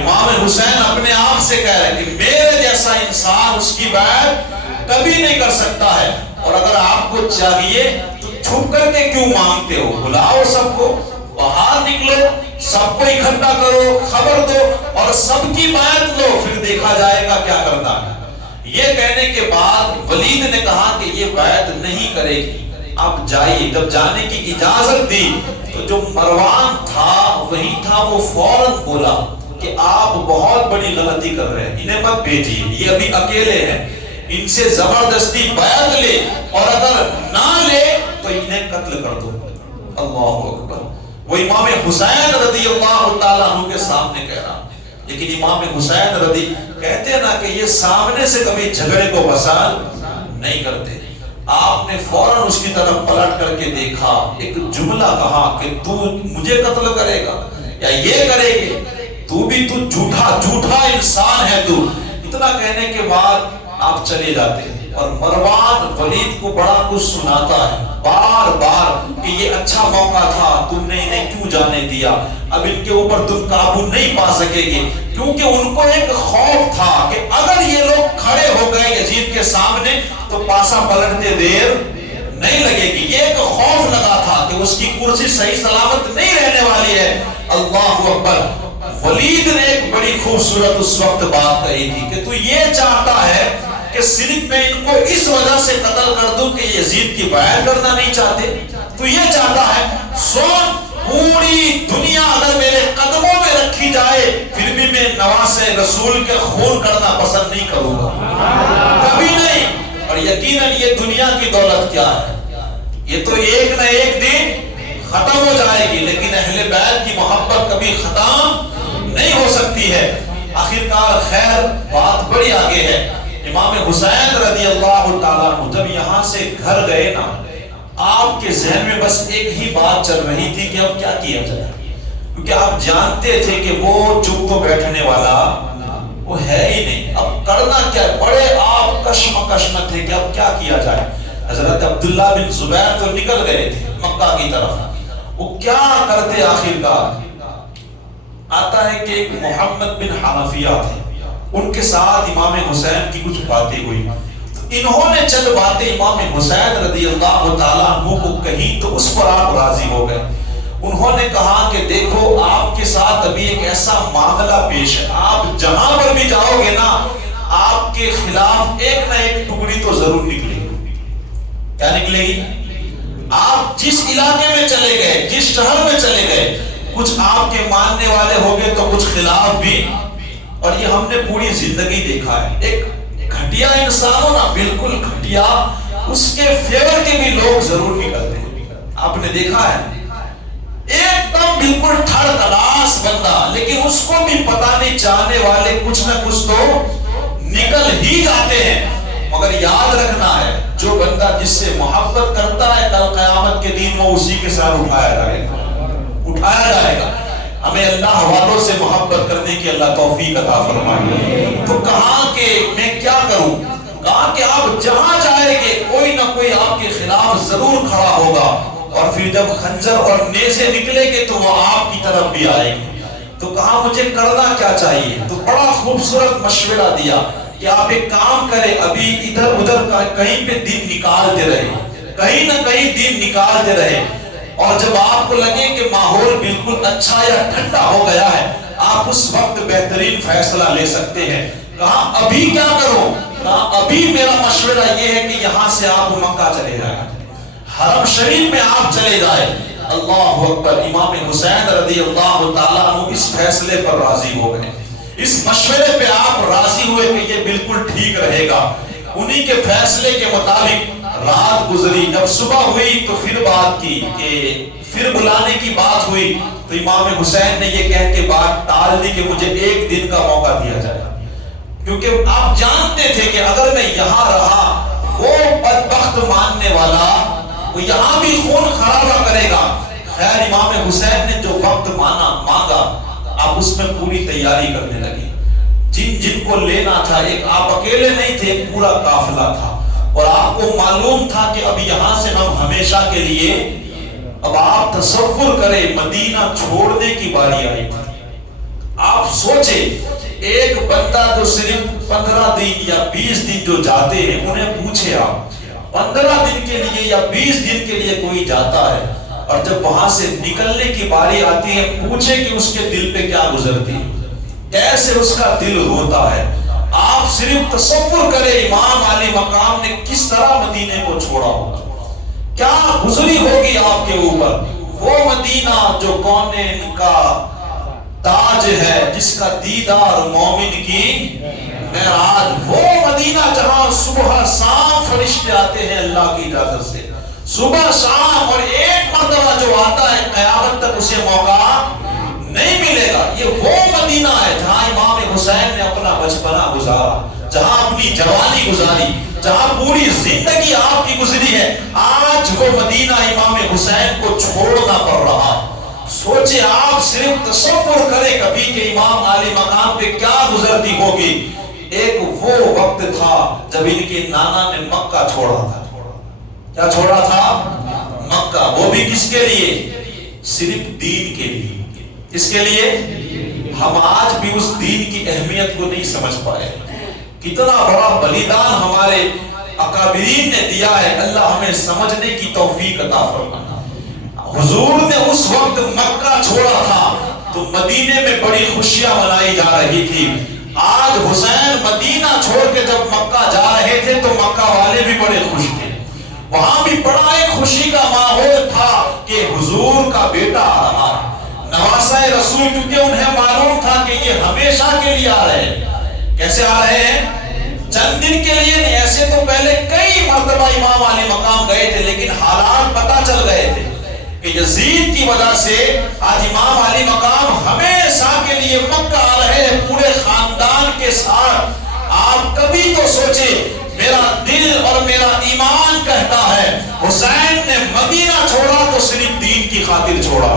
امام حسین اپنے آپ سے کہہ رہے ہیں کہ میرے جیسا انسان اس کی بیعت کبھی نہیں کر سکتا ہے. اور اگر آپ کو چاہیے تو چھپ کر کے کیوں مانگتے ہو؟ بلاؤ سب کو، باہر نکلو، سب کو اکٹھا کرو، خبر دو اور سب کی بیعت لو، پھر دیکھا جائے گا کیا کرتا ہے. یہ کہنے کے بعد ولید نے کہا کہ یہ بیعت نہیں کرے گی، آپ جائیے. جب جانے کی اجازت دی تو جو مروان تھا وہی تھا، وہ فوراً بولا کہ آپ بہت بڑی غلطی کر رہے ہیں، انہیں مت بھیجیے، یہ ابھی اکیلے ہیں، ان سے زبردستی بیعت لے اور اگر نہ لے تو انہیں قتل کر دو. اللہ اکبر. وہ امام حسین رضی اللہ تعالیٰ عنہ کے سامنے کہہ رہا. لیکن امام حسین رضی کہتے ہیں نا کہ یہ سامنے سے کبھی جھگڑے کو پسند نہیں کرتے. آپ نے فوراً اس کی طرف پلٹ کر کے دیکھا، ایک جملہ کہا کہ تو مجھے قتل کرے گا یا یہ کرے گی، تو بھی جھوٹا انسان ہے تو. اتنا کہنے کے بعد آپ چلے جاتے ہیں اور مروان ولید کو بڑا کچھ سناتا ہے بار بار کہ یہ اچھا موقع تھا، تم نے انہیں کیوں جانے دیا، اب ان کے اوپر تم قابو نہیں پا سکے گے، کیونکہ ان کو ایک خوف تھا کہ اگر یہ لوگ کھڑے ہو گئے یزید کے سامنے تو پاسا پلٹتے دیر نہیں لگے گی۔ یہ ایک خوف لگا تھا کہ اس کی کرسی صحیح سلامت نہیں رہنے والی ہے۔ اللہ اکبر۔ ولید نے ایک بڑی خوبصورت اس وقت بات کہی تھی کہ تو یہ چاہتا ہے کہ صرف میں ان کو اس وجہ سے قتل کر دوں کہ یزید کی بیعت کرنا نہیں چاہتے، تو یہ چاہتا ہے سون پوری دنیا اگر میرے قدموں میں رکھی جائے پھر بھی میں نواسے رسول کے خون کرنا پسند نہیں کروں گا، کبھی نہیں۔ اور یقیناً یہ دنیا کی دولت کیا ہے، یہ تو ایک نہ ایک دن ختم ہو جائے گی، لیکن اہل بیت کی محبت کبھی ختم نہیں ہو سکتی ہے۔ آخرکار خیر بات بڑی آگے ہے۔ امام حسین رضی اللہ تعالیٰ عنہ جب یہاں سے گھر گئے نا، آپ کے ذہن میں بس ایک ہی بات چل رہی تھی کہ اب کیا کیا جائے، کیونکہ آپ جانتے تھے کہ وہ چپ تو بیٹھنے والا وہ ہے ہی نہیں، اب کرنا کیا ہے، بڑے آپ کشمکش میں تھے کہ اب کیا کیا جائے۔ حضرت عبداللہ بن زبیر تو نکل گئے تھے مکہ کی طرف، وہ کیا کرتے آخرکار؟ آتا ہے کہ ایک محمد بن حنفیہ تھے، ان کے ساتھ امام حسین کی کچھ باتیں ہوئی، تو انہوں نے چند باتیں امام حسین رضی اللہ تعالیٰ عنہ کو کہی تو اس پر آپ راضی ہو گئے۔ انہوں نے کہا کہ دیکھو آپ کے ساتھ ابھی ایک ایسا معاملہ پیش ہے، آپ جہاں پر بھی جاؤ گے نا آپ کے خلاف ایک نہ ایک ٹکڑی تو ضرور نکلے گی۔ کیا نکلے گی؟ آپ جس علاقے میں چلے گئے، جس شہر میں چلے گئے، کچھ آپ کے ماننے والے ہوگے تو کچھ خلاف بھی۔ اور یہ ہم نے پوری زندگی دیکھا ہے، ایک گھٹیا انسان ہو نا، بالکل گھٹیا، اس کے فیور کے بھی لوگ ضرور نکلتے ہیں۔ آپ نے دیکھا ہے ایک دم بالکل ٹھڑ تلاش بندہ، لیکن اس کو بھی پتہ نہیں چاہنے والے کچھ نہ کچھ تو نکل ہی جاتے ہیں۔ مگر یاد رکھنا ہے جو بندہ جس سے محبت کرتا ہے کل قیامت کے دن وہ اسی کے ساتھ اٹھایا جائے گا۔ ہمیں اللہ والوں سے محبت کرنے کی اللہ توفیق عطا فرمائے۔ تو کہا کہ میں کیا کروں؟ کہا کہ آپ جہاں جائیں گے کوئی نہ کوئی آپ کے خلاف ضرور کھڑا ہوگا، اور پھر جب خنجر اور نیزے نکلیں گے تو وہ آپ کی طرف بھی آئیں گے۔ تو کہا مجھے کرنا کیا چاہیے؟ تو بڑا خوبصورت مشورہ دیا کہ آپ ایک کام کریں، ابھی ادھر ادھر کہیں پہ دن نکالتے رہے، کہیں نہ کہیں دن نکالتے رہے، اور جب آپ کو لگے کہ ماحول بالکل اچھا یا ٹھنڈا ہو گیا ہے آپ اس وقت بہترین فیصلہ لے سکتے ہیں۔ کہا ابھی کیا کرو؟ کہا ابھی میرا مشورہ یہ ہے کہ یہاں سے آپ مکہ چلے جائیں، حرم شریف میں آپ چلے جائیں۔ اللہ اکبر۔ امام حسین رضی اللہ تعالیٰ عنہ اس فیصلے پر راضی ہو گئے، اس مشورے پہ آپ راضی ہوئے کہ یہ بالکل ٹھیک رہے گا۔ انہی کے فیصلے کے مطابق رات گزری، جب صبح ہوئی تو پھر بات کی کہ پھر بلانے کی بات ہوئی، تو امام حسین نے یہ کہہ کے بات ٹال دی کہ مجھے ایک دن کا موقع دیا جائے، کیونکہ آپ جانتے تھے کہ اگر میں یہاں رہا وہ بدبخت ماننے والا وہ یہاں بھی خون خرابہ کرے گا۔ خیر امام حسین نے جو وقت مانگا آپ اس میں پوری تیاری کرنے لگے۔ جن کو لینا تھا، ایک آپ اکیلے نہیں تھے، پورا قافلہ تھا، اور آپ کو معلوم تھا کہ اب یہاں سے ہم ہمیشہ کے لیے، اب آپ تصور کریں مدینہ چھوڑنے کی باری آئی تھی۔ آپ سوچیں ایک بندہ جو صرف 15 دن یا 20 دن جو جاتے ہیں، انہیں پوچھے آپ 15 دن کے لیے یا 20 دن کے لیے کوئی جاتا ہے، اور جب وہاں سے نکلنے کی باری آتی ہے پوچھے کہ اس کے دل پہ کیا گزرتی ہے، کیسے اس کا دل روتا ہے۔ آپ صرف تصور کریں امام علی مقام نے کس طرح مدینے کو چھوڑا ہوگا، کیا گزری ہوگی آپ کے اوپر۔ وہ مدینہ جو کونین کا تاج ہے، جس کا دیدار مومن کی معراج، وہ مدینہ جہاں صبح شام فرشتے آتے ہیں اللہ کی اجازت سے، صبح شام، اور ایک مرتبہ جو آتا ہے قیامت تک اسے موقع نہیں ملے گا۔ یہ وہ مدینہ ہے جہاں امام حسین نے اپنا بچپنا گزارا، جہاں اپنی جوانی گزاری، جہاں پوری زندگی آپ کی گزری ہے۔ آج وہ مدینہ امام حسین کو چھوڑنا پڑ رہا۔ سوچے آپ صرف تصور کریں کبھی کہ امام علی مقام پہ کیا گزرتی ہوگی۔ ایک وہ وقت تھا جب ان کے نانا نے مکہ چھوڑا تھا. کیا چھوڑا تھا؟ مکہ. وہ بھی کس کے لیے؟ صرف دین کے لیے. کس کے لیے؟ ہم آج بھی اس دین کی اہمیت کو نہیں سمجھ پائے. کتنا بڑا بلیدان ہمارے اکابرین نے دیا ہے. اللہ ہمیں سمجھنے کی توفیق عطا فرمائے. حضور نے اس وقت مکہ چھوڑا تھا تو مدینے میں بڑی خوشیاں منائی جا رہی تھی. آج حسین مدینہ چھوڑ کے جب مکہ جا رہے تھے تو مکہ والے بھی بڑے خوش تھے. وہاں بھی بڑا ایک خوشی کا ماحول تھا کہ حضور کا بیٹا آ رہا ہے. نواسہ رسول، کیونکہ انہیں معلوم تھا کہ یہ ہمیشہ کے لیے آ رہے ہیں. کیسے آ رہے ہیں؟ چند دن کے لیے نہیں. ایسے تو پہلے کئی مرتبہ امام علی مقام گئے تھے، لیکن حالات پتہ چل گئے تھے کہ یزید کی وجہ سے آج امام علی مقام ہمیشہ کے لیے مکہ آ رہے ہیں پورے خاندان کے ساتھ. آپ کبھی تو سوچے، میرا دل اور میرا ایمان کہتا ہے حسین نے مدینہ چھوڑا تو صرف دین کی خاطر چھوڑا،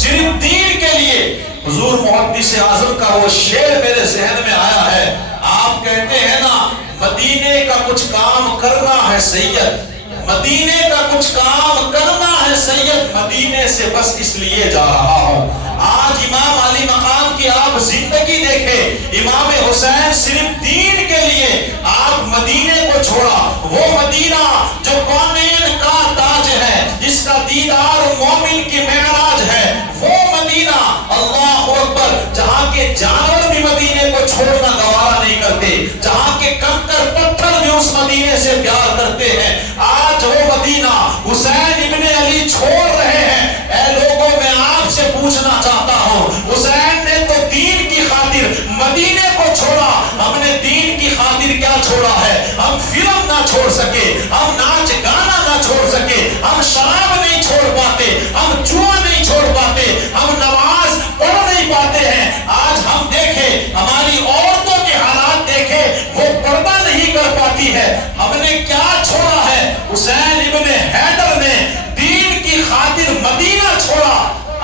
صرف دین کے لیے. حضور محدث اعظم کا وہ شعر میرے ذہن میں آیا ہے. آپ کہتے ہیں نا، مدینے کا کچھ کام کرنا ہے سید، مدینے کا کچھ کام کرنا ہے سید، مدینے سے بس اس لیے جا رہا ہوں. آج امام علی مقام کی آپ زندگی دیکھیں. امام حسین صرف دین کے لیے آپ مدینے کو چھوڑا. وہ مدینہ جو کونین کا تاج ہے، جس کا دیدار مومن کی معراج ہے، وہ مدینہ اللہ اکبر، جہاں کے جانور بھی مدینے کو چھوڑنا گوارا نہیں کرتے، جہاں کے کنکر پتھر بھی اس مدینے سے پیار کرتے ہیں. آج وہ مدینہ حسین ابن علی چھوڑ رہے ہیں. اے لوگوں، میں آپ سے پوچھنا چاہتا ہوں، حسین نے تو دین کی خاطر مدینے کو چھوڑا، ہم نے دین کی خاطر کیا چھوڑا ہے؟ ہم فلم نہ چھوڑ سکے، ہم ناچ گانا نہ چھوڑ سکے، ہم شراب نہیں چھوڑ پاتے، ہم جوا نہیں چھوڑ پاتے، ہم نماز پڑھ نہیں پاتے ہیں. آج ہم دیکھیں، ہماری عورتوں کے حالات دیکھیں، وہ پردہ نہیں کر پاتی ہے. ہم نے کیا چھوڑا ہے؟ حسین ابن حیدر نے دین کی خاطر مدینہ چھوڑا.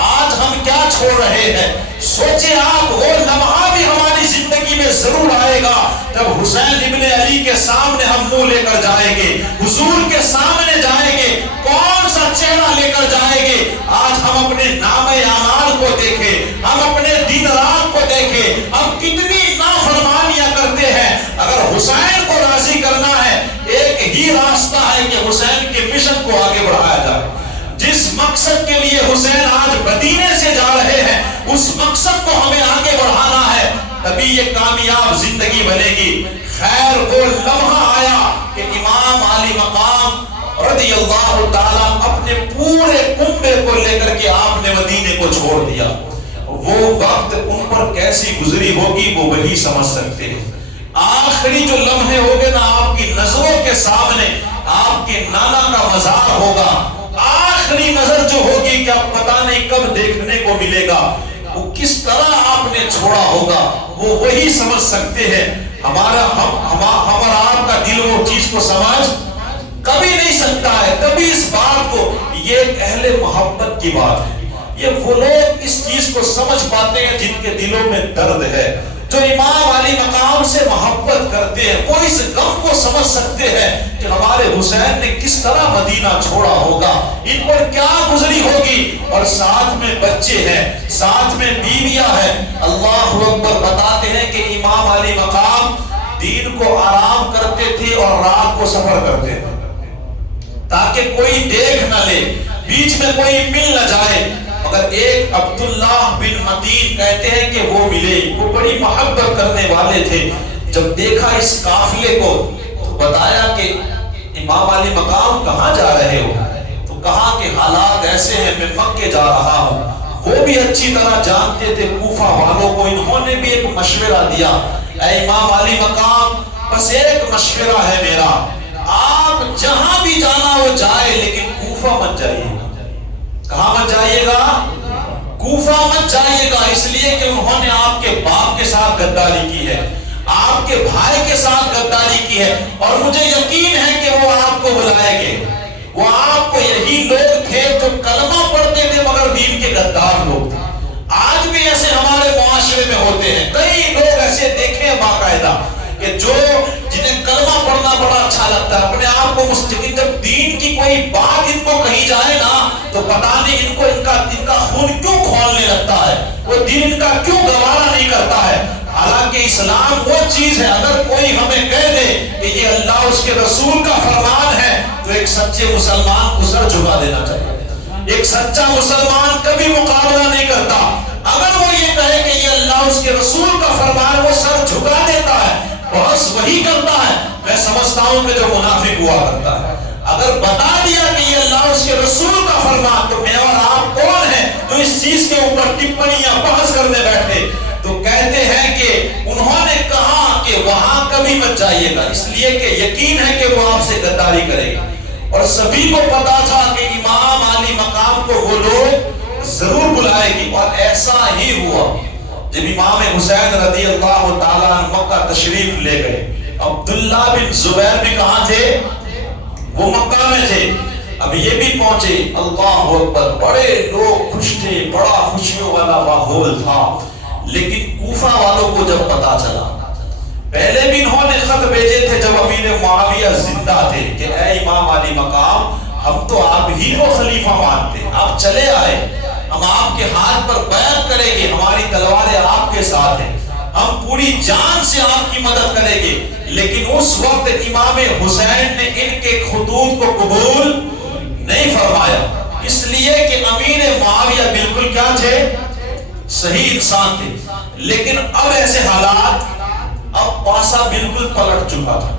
آج ہم کیا چھوڑ رہے ہیں؟ سوچیں آپ، وہ لمحہ بھی ہماری زندگی میں ضرور آئے گا جب حسین ابن علی کے سامنے ہم منہ لے کر جائیں گے، حضور کے سامنے جائیں گے. کون سا چہرہ لے کر جائیں گے؟ آج ہم اپنے نام اعمال کو دیکھیں، ہم اپنے دن رات کو دیکھیں، ہم کتنی نافرمانیاں کرتے ہیں. اگر حسین کو راضی کرنا ہے، ایک ہی راستہ ہے کہ حسین کے مشن کو آگے بڑھایا جائے. جس مقصد کے لیے حسین آج مدینے سے جا رہے ہیں، اس مقصد کو ہمیں آگے بڑھانا ہے، تبھی یہ کامیاب زندگی بنے گی. خیر، وہ لمحہ آیا کہ امام علی مقام رضی اللہ تعالیٰ اپنے پورے کنبے کو لے کر کے آپ نے مدینے کو چھوڑ دیا. وہ وقت ان پر کیسی گزری ہوگی وہ وہی سمجھ سکتے ہیں. آخری جو لمحے ہوگے نا آپ کی نظروں کے سامنے، آپ کے نانا کا مزار ہوگا. آخری نظر جو ہوگی کہ آپ پتہ نہیں کب دیکھنے کو ملے گا، وہ کس طرح آپ نے چھوڑا ہوگا، وہ وہی سمجھ سکتے ہیں. ہمارا آپ کا دل وہ چیز کو سمجھ کبھی نہیں سکتا ہے. کبھی اس بات کو، یہ ایک اہل محبت کی بات ہے. یہ وہ لوگ اس چیز کو سمجھ پاتے ہیں جن کے دلوں میں درد ہے، جو امام علی مقام سے محبت کرتے ہیں. وہ اس غم کو سمجھ سکتے ہیں کہ ہمارے حسین نے کس طرح مدینہ چھوڑا ہوگا، ان پر کیا گزری ہوگی. اور ساتھ میں بچے ہیں، ساتھ میں بیویاں ہیں. اللہ اکبر. بتاتے ہیں کہ امام علی مقام دین کو آرام کرتے تھے اور رات کو سفر کرتے تھے تاکہ کوئی دیکھ نہ لے، بیچ میں کوئی مل نہ جائے. مگر ایک عبداللہ بن متین کہتے ہیں کہ وہ ملے، وہ بڑی محبت کرنے والے تھے. جب دیکھا اس قافلے کو تو بتایا کہ امام علی مقام کہاں جا رہے ہو؟ تو کہا کہ حالات ایسے ہیں، میں مکے جا رہا ہوں. وہ بھی اچھی طرح جانتے تھے کوفہ والوں کو. انہوں نے بھی ایک مشورہ دیا، اے امام علی مقام، بس ایک مشورہ ہے میرا، آپ جہاں بھی جانا ہو جائے، لیکن کوفہ مت جائیے گا. کہاں مت جائیے گا؟ کوفہ مت جائیے گا. اس لیے کہ انہوں نے آپ کے باپ کے ساتھ غداری کی ہے، آپ کے بھائی کے ساتھ غداری کی ہے، اور مجھے یقین ہے کہ وہ آپ کو بلائیں گے. وہ آپ کو یہی لوگ تھے جو کلمہ پڑھتے تھے مگر دین کے غدار لوگ تھے. آج بھی ایسے ہمارے معاشرے میں ہوتے ہیں. کئی لوگ ایسے دیکھے باقاعدہ کہ کہ جو جنہیں کلمہ پڑھنا بڑا اچھا لگتا ہے، اپنے آپ کو مستقل، جب دین کی کوئی بات ان کو کہی جائے نا تو پتہ نہیں ان کو ان کا خون کیوں کھولنے لگتا ہے، وہ دین ان کا کیوں گوارا نہیں کرتا ہے۔ حالانکہ اسلام وہ چیز ہے، اگر کوئی ہمیں کہہ دے کہ یہ اللہ اس کے رسول کا فرمان ہے تو ایک سچے مسلمان کو سر جھکا دینا چاہیے۔ ایک سچا مسلمان کبھی مقابلہ نہیں کرتا، اگر وہ یہ کہے کہ یہ اللہ اس کے رسول کا فرمان، وہ سر جھکا دیتا ہے، بس وہی کرتا ہے۔ میں سمجھتا ہوں کہ جو منافق ہوا کرتا ہے، اگر بتا دیا کہ یہ اللہ اس کے رسول کا فرمان، تو میں اور آپ کون ہیں جو اس چیز کے اوپر ٹپڑیاں بحث کرنے بیٹھے؟ تو کہتے ہیں کہ انہوں نے کہا کہ وہاں کبھی مت جائیے گا، اس لیے کہ یقین ہے کہ وہ آپ سے غداری کرے گا۔ اور سبھی کو پتا تھا کہ امام علی مقام کو وہ لوگ ضرور بلائے گی، اور ایسا ہی ہوا۔ جب امام حسین رضی اللہ تعالیٰ عنہ مکہ تشریف لے گئے، عبداللہ بن زبیر بھی کہاں تھے؟ وہ مکہ میں تھے۔ اب یہ بھی پہنچے، اللہ اکبر، بڑے لوگ خوش تھے، بڑا خوشیوں والا ماحول تھا۔ لیکن کوفہ والوں کو جب پتا چلا، پہلے بھی انہوں نے خط بھیجے تھے جب امیر معاویہ زندہ تھے کہ اے امام علی مقام، ہم تو آپ ہی کو خلیفہ مانتے ہیں، آپ چلے آئے، ہم آپ کے ہاتھ پر بیعت کریں گے، ہماری تلواریں آپ کے ساتھ ہیں، ہم پوری جان سے آپ کی مدد کریں گے۔ لیکن اس وقت امام حسین نے ان کے خطوط کو قبول نہیں فرمایا، اس لیے کہ امیر معاویہ بالکل کیا تھے؟ صحیح انسان تھے۔ لیکن اب ایسے حالات، اب پاسا بالکل پلٹ چکا تھا۔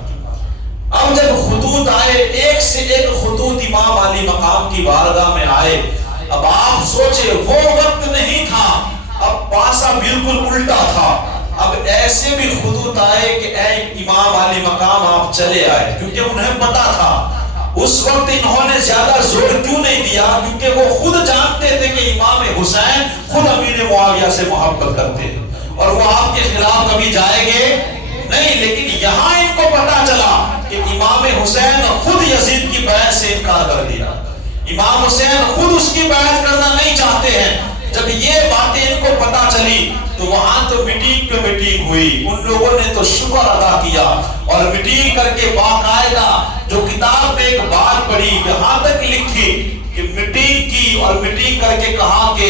اب جب خطوط آئے، ایک سے ایک خطوط امام علی مقام کی بارگاہ میں آئے، اب آپ سوچے وہ وقت نہیں تھا، اب پاسا بالکل الٹا تھا۔ اب ایسے بھی خطوط آئے کہ اے امام علی مقام آپ چلے آئے، کیونکہ انہیں پتا تھا اس وقت انہوں نے زیادہ زور کیوں نہیں دیا، کیونکہ وہ خود جانتے تھے کہ امام حسین خود امیر معاویہ سے محبت کرتے ہیں اور وہ آپ کے خلاف کبھی جائیں گے نہیں۔ لیکن یہاں ان کو پتا چلا کہ امام حسین خود یزید کی بیعت سے انکار کر دیا، امام حسین خود اس کی بیعت کرنا نہیں چاہتے ہیں۔ جب یہ باتیں ان کو پتا چلی تو وہاں تو میٹنگ پہ میٹنگ ہوئی، ان لوگوں نے تو شکر ادا کیا اور میٹنگ کر کے باقاعدہ جو کتاب میں ایک بات پڑھی، یہاں تک لکھی کہ میٹنگ کی اور میٹنگ کر کے کہا کہ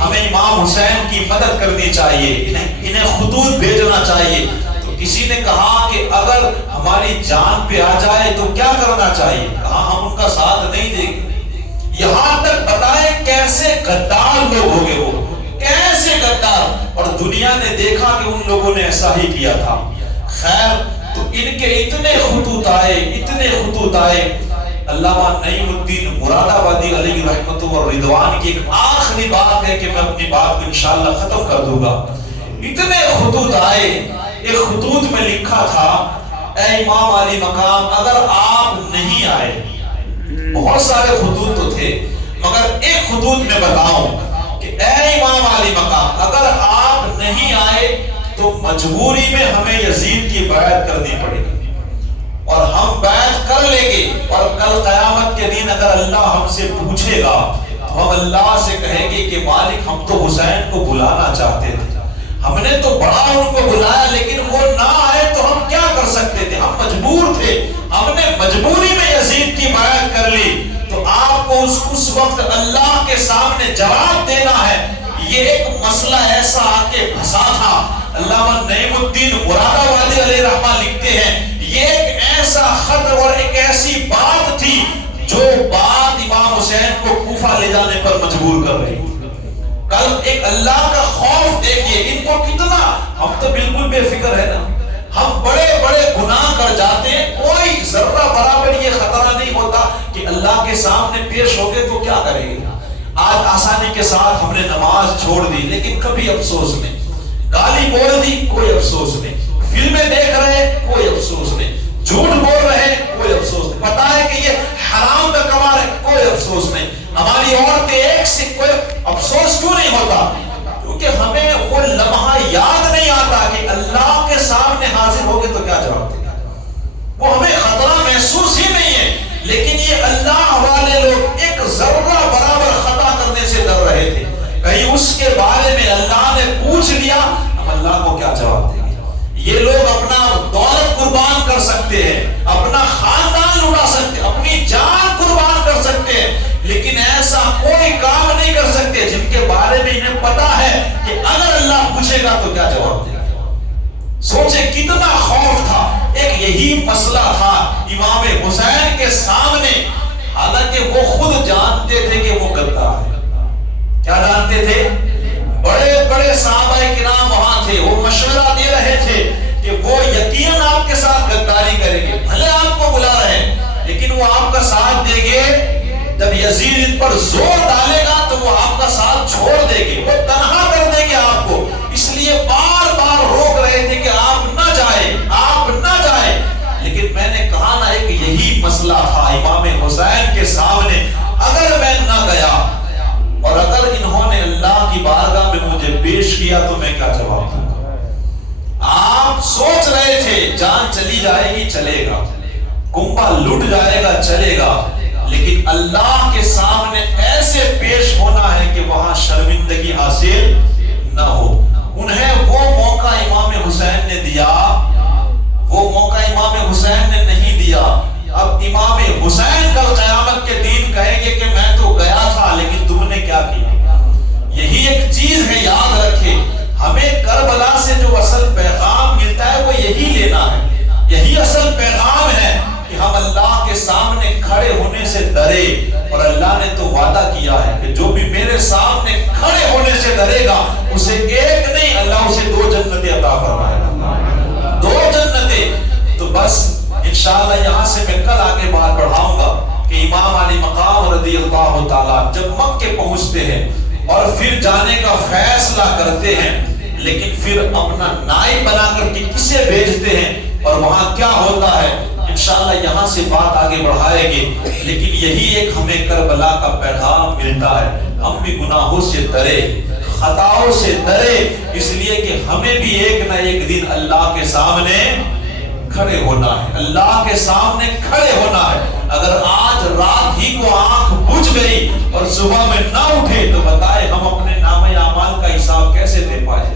ہمیں امام حسین کی مدد کرنی چاہیے، انہیں خطوط بھیجنا چاہیے۔ تو کسی نے کہا کہ اگر ہماری جان پہ آ جائے تو کیا کرنا چاہیے؟ کہا ہم ان کا ساتھ نہیں دیں گے۔ یہاں تک بتائیں کیسے غدار لوگ ہو گئے، وہ کیسے غدار، اور دنیا نے دیکھا کہ ان لوگوں نے ایسا ہی کیا تھا۔ خیر، تو ان کے اتنے خطوط آئے۔ علامہ نعیم الدین مراد آبادی علیہ رحمت و رضوان کی ایک آخری بات ہے کہ میں اپنی بات کو انشاءاللہ ختم کر دوں گا۔ اتنے خطوط آئے، ایک خطوط میں لکھا تھا اے امام علی مقام اگر آپ نہیں آئے، بہت سارے خطوط تو تھے مگر ایک خطوط میں بتاؤں کہ اے امام علی مقام اگر آپ نہیں آئے تو مجبوری میں ہمیں یزید کی بیعت کرنی پڑے گی اور ہم بیعت کر لیں گے، اور کل قیامت کے دن اگر اللہ ہم سے پوچھے گا تو ہم اللہ سے کہیں گے کہ مالک ہم تو حسین کو بلانا چاہتے تھے، ہم نے تو بڑا ان کو بلایا لیکن وہ نہ آئے تو ہم کیا کر سکتے تھے، ہم مجبور تھے، ہم نے مجبوری میں یزید کی بیعت کر لی۔ تو آپ کو اس وقت اللہ کے سامنے جواب دینا ہے۔ یہ ایک مسئلہ ایسا آ کے پھنسا تھا، علامہ نعیم الدین مراد آبادی علیہ رحمہ لکھتے ہیں یہ ایک ایسا خط اور ایک ایسی بات تھی جو بات امام حسین کو کوفہ لے جانے پر مجبور کر رہی تھی۔ کل ایک اللہ کا خوف دیکھیے ان کو کتنا، ہم تو بالکل بے فکر ہے نا، ہم بڑے بڑے گناہ کر جاتے ہیں، کوئی ذرہ برابر یہ خطرہ نہیں ہوتا کہ اللہ کے سامنے پیش ہو گئے تو کیا کریں گے۔ آج آسانی کے ساتھ ہم نے نماز چھوڑ دی لیکن کبھی افسوس نہیں، گالی بول دی کوئی افسوس نہیں، فلمیں دیکھ رہے کوئی افسوس نہیں، جھوٹ بول رہے کوئی افسوس نہیں، پتا ہے کہ یہ حرام کا کما رہے کوئی افسوس نہیں، ہماری عورتیں ایک سے کوئی افسوس کیوں نہیں ہوتا؟ کیونکہ ہمیں وہ لمحہ یاد نہیں آتا کہ اللہ کے سامنے حاضر ہو گئے تو کیا جواب دیں گے، وہ ہمیں خطرہ محسوس ہی نہیں ہے۔ لیکن یہ اللہ والے لوگ ایک ذرہ برابر خطا کرنے سے ڈر رہے تھے، کہیں اس کے بارے میں اللہ نے پوچھ لیا ہم اللہ کو کیا جواب دیں گے۔ یہ لوگ اپنا دولت سکتے ہیں، اپنا خاندان لٹا سکتے ہیں، اپنی جان قربان کر سکتے ہیں، لیکن ایسا کوئی کام نہیں کر سکتے جن کے بارے میں انہیں پتا ہے کہ اگر اللہ پوچھے گا تو کیا جواب دے گا۔ سوچے کتنا خوف تھا۔ ایک یہی مسئلہ تھا امام حسین کے سامنے، حالانکہ وہ خود جانتے تھے کہ وہ غدار ہے۔ کیا جانتے تھے؟ بڑے بڑے صحابہ کرام وہاں تھے، وہ مشورہ دے رہے تھے کہ وہ یقیناً آپ کے ساتھ غداری کریں گے، بھلے آپ کو بلا رہے ہیں لیکن وہ آپ کا ساتھ دیں گے۔ جب یزید ان پر زور ڈالے گا تو وہ آپ کا ساتھ چھوڑ دیں گے، وہ تنہا کر دیں گے آپ کو، اس لیے بار بار روک رہے تھے کہ آپ نہ جائیں، آپ نہ جائیں۔ لیکن میں نے کہا نا، ایک یہی مسئلہ تھا امام حسین کے سامنے، اگر میں نہ گیا اور اگر انہوں نے اللہ کی بارگاہ میں مجھے پیش کیا تو میں کیا جواب دوں گا؟ آپ سوچ رہے تھے جان چلی جائے گی، چلے گا، کنبہ لٹ جائے گا، چلے گا، لیکن اللہ کے سامنے ایسے پیش ہونا ہے کہ وہاں شرمندگی حاصل نہ ہو۔ انہیں وہ موقع امام حسین نے دیا، وہ موقع امام حسین نے نہیں دیا۔ اب امام حسین کل قیامت کے دن کہیں گے کہ میں تو گیا تھا لیکن تم نے کیا کیا؟ یہی ایک چیز ہے، یاد رکھے، ہمیں کربلا سے جو اصل پیغام ملتا ہے وہ یہی لینا ہے، یہی اصل پیغام ہے کہ ہم اللہ کے سامنے کھڑے ہونے سے ڈرے، اور اللہ نے تو وعدہ کیا ہے کہ جو بھی میرے سامنے کھڑے ہونے سے ڈرے گا اسے ایک نہیں، اللہ اسے 2 جنتیں عطا فرمائے گا، 2 جنتیں۔ تو بس انشاءاللہ یہاں سے میں کل آگے بات بڑھاؤں گا کہ امام علی مقام رضی اللہ تعالیٰ جب مکے پہنچتے ہیں اور پھر جانے کا فیصلہ کرتے ہیں، لیکن پھر اپنا نائب بنا کر کے کسے بھیجتے ہیں اور وہاں کیا ہوتا ہے، انشاءاللہ یہاں سے بات آگے بڑھائیں گے۔ لیکن یہی ایک ہمیں کربلا کا پیغام ملتا ہے، ہم بھی گناہوں سے ڈرے، خطاؤں سے ڈرے، اس لیے کہ ہمیں بھی ایک نہ ایک دن اللہ کے سامنے کھڑے ہونا ہے، اللہ کے سامنے کھڑے ہونا ہے۔ اگر آج رات ہی کو آنکھ بجھ گئی اور صبح میں نہ اٹھے تو بتائے ہم اپنے نامہ اعمال کا حساب کیسے دے پائے؟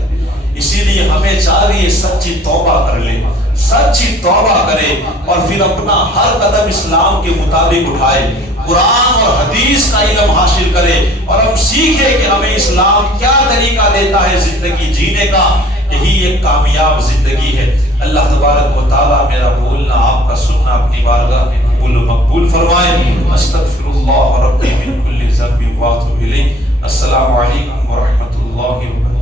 اسی لیے ہمیں چاہیے سچی توبہ کر لے، سچی توبہ کرے اور پھر اپنا ہر قدم اسلام کے مطابق اٹھائے، قرآن اور حدیث کا علم حاصل کرے اور ہم سیکھیں کہ ہمیں اسلام کیا طریقہ دیتا ہے زندگی جینے کا۔ یہی ایک کامیاب زندگی ہے۔ اللہ تبارک و تعالیٰ میرا بولنا، آپ کا سننا اپنی بارگاہ میں قبول و مقبول فرمائے۔ استغفر اللہ ربی من کل ذنب واتوب الیہ۔ السلام علیکم ورحمۃ اللہ وبرکاتہ۔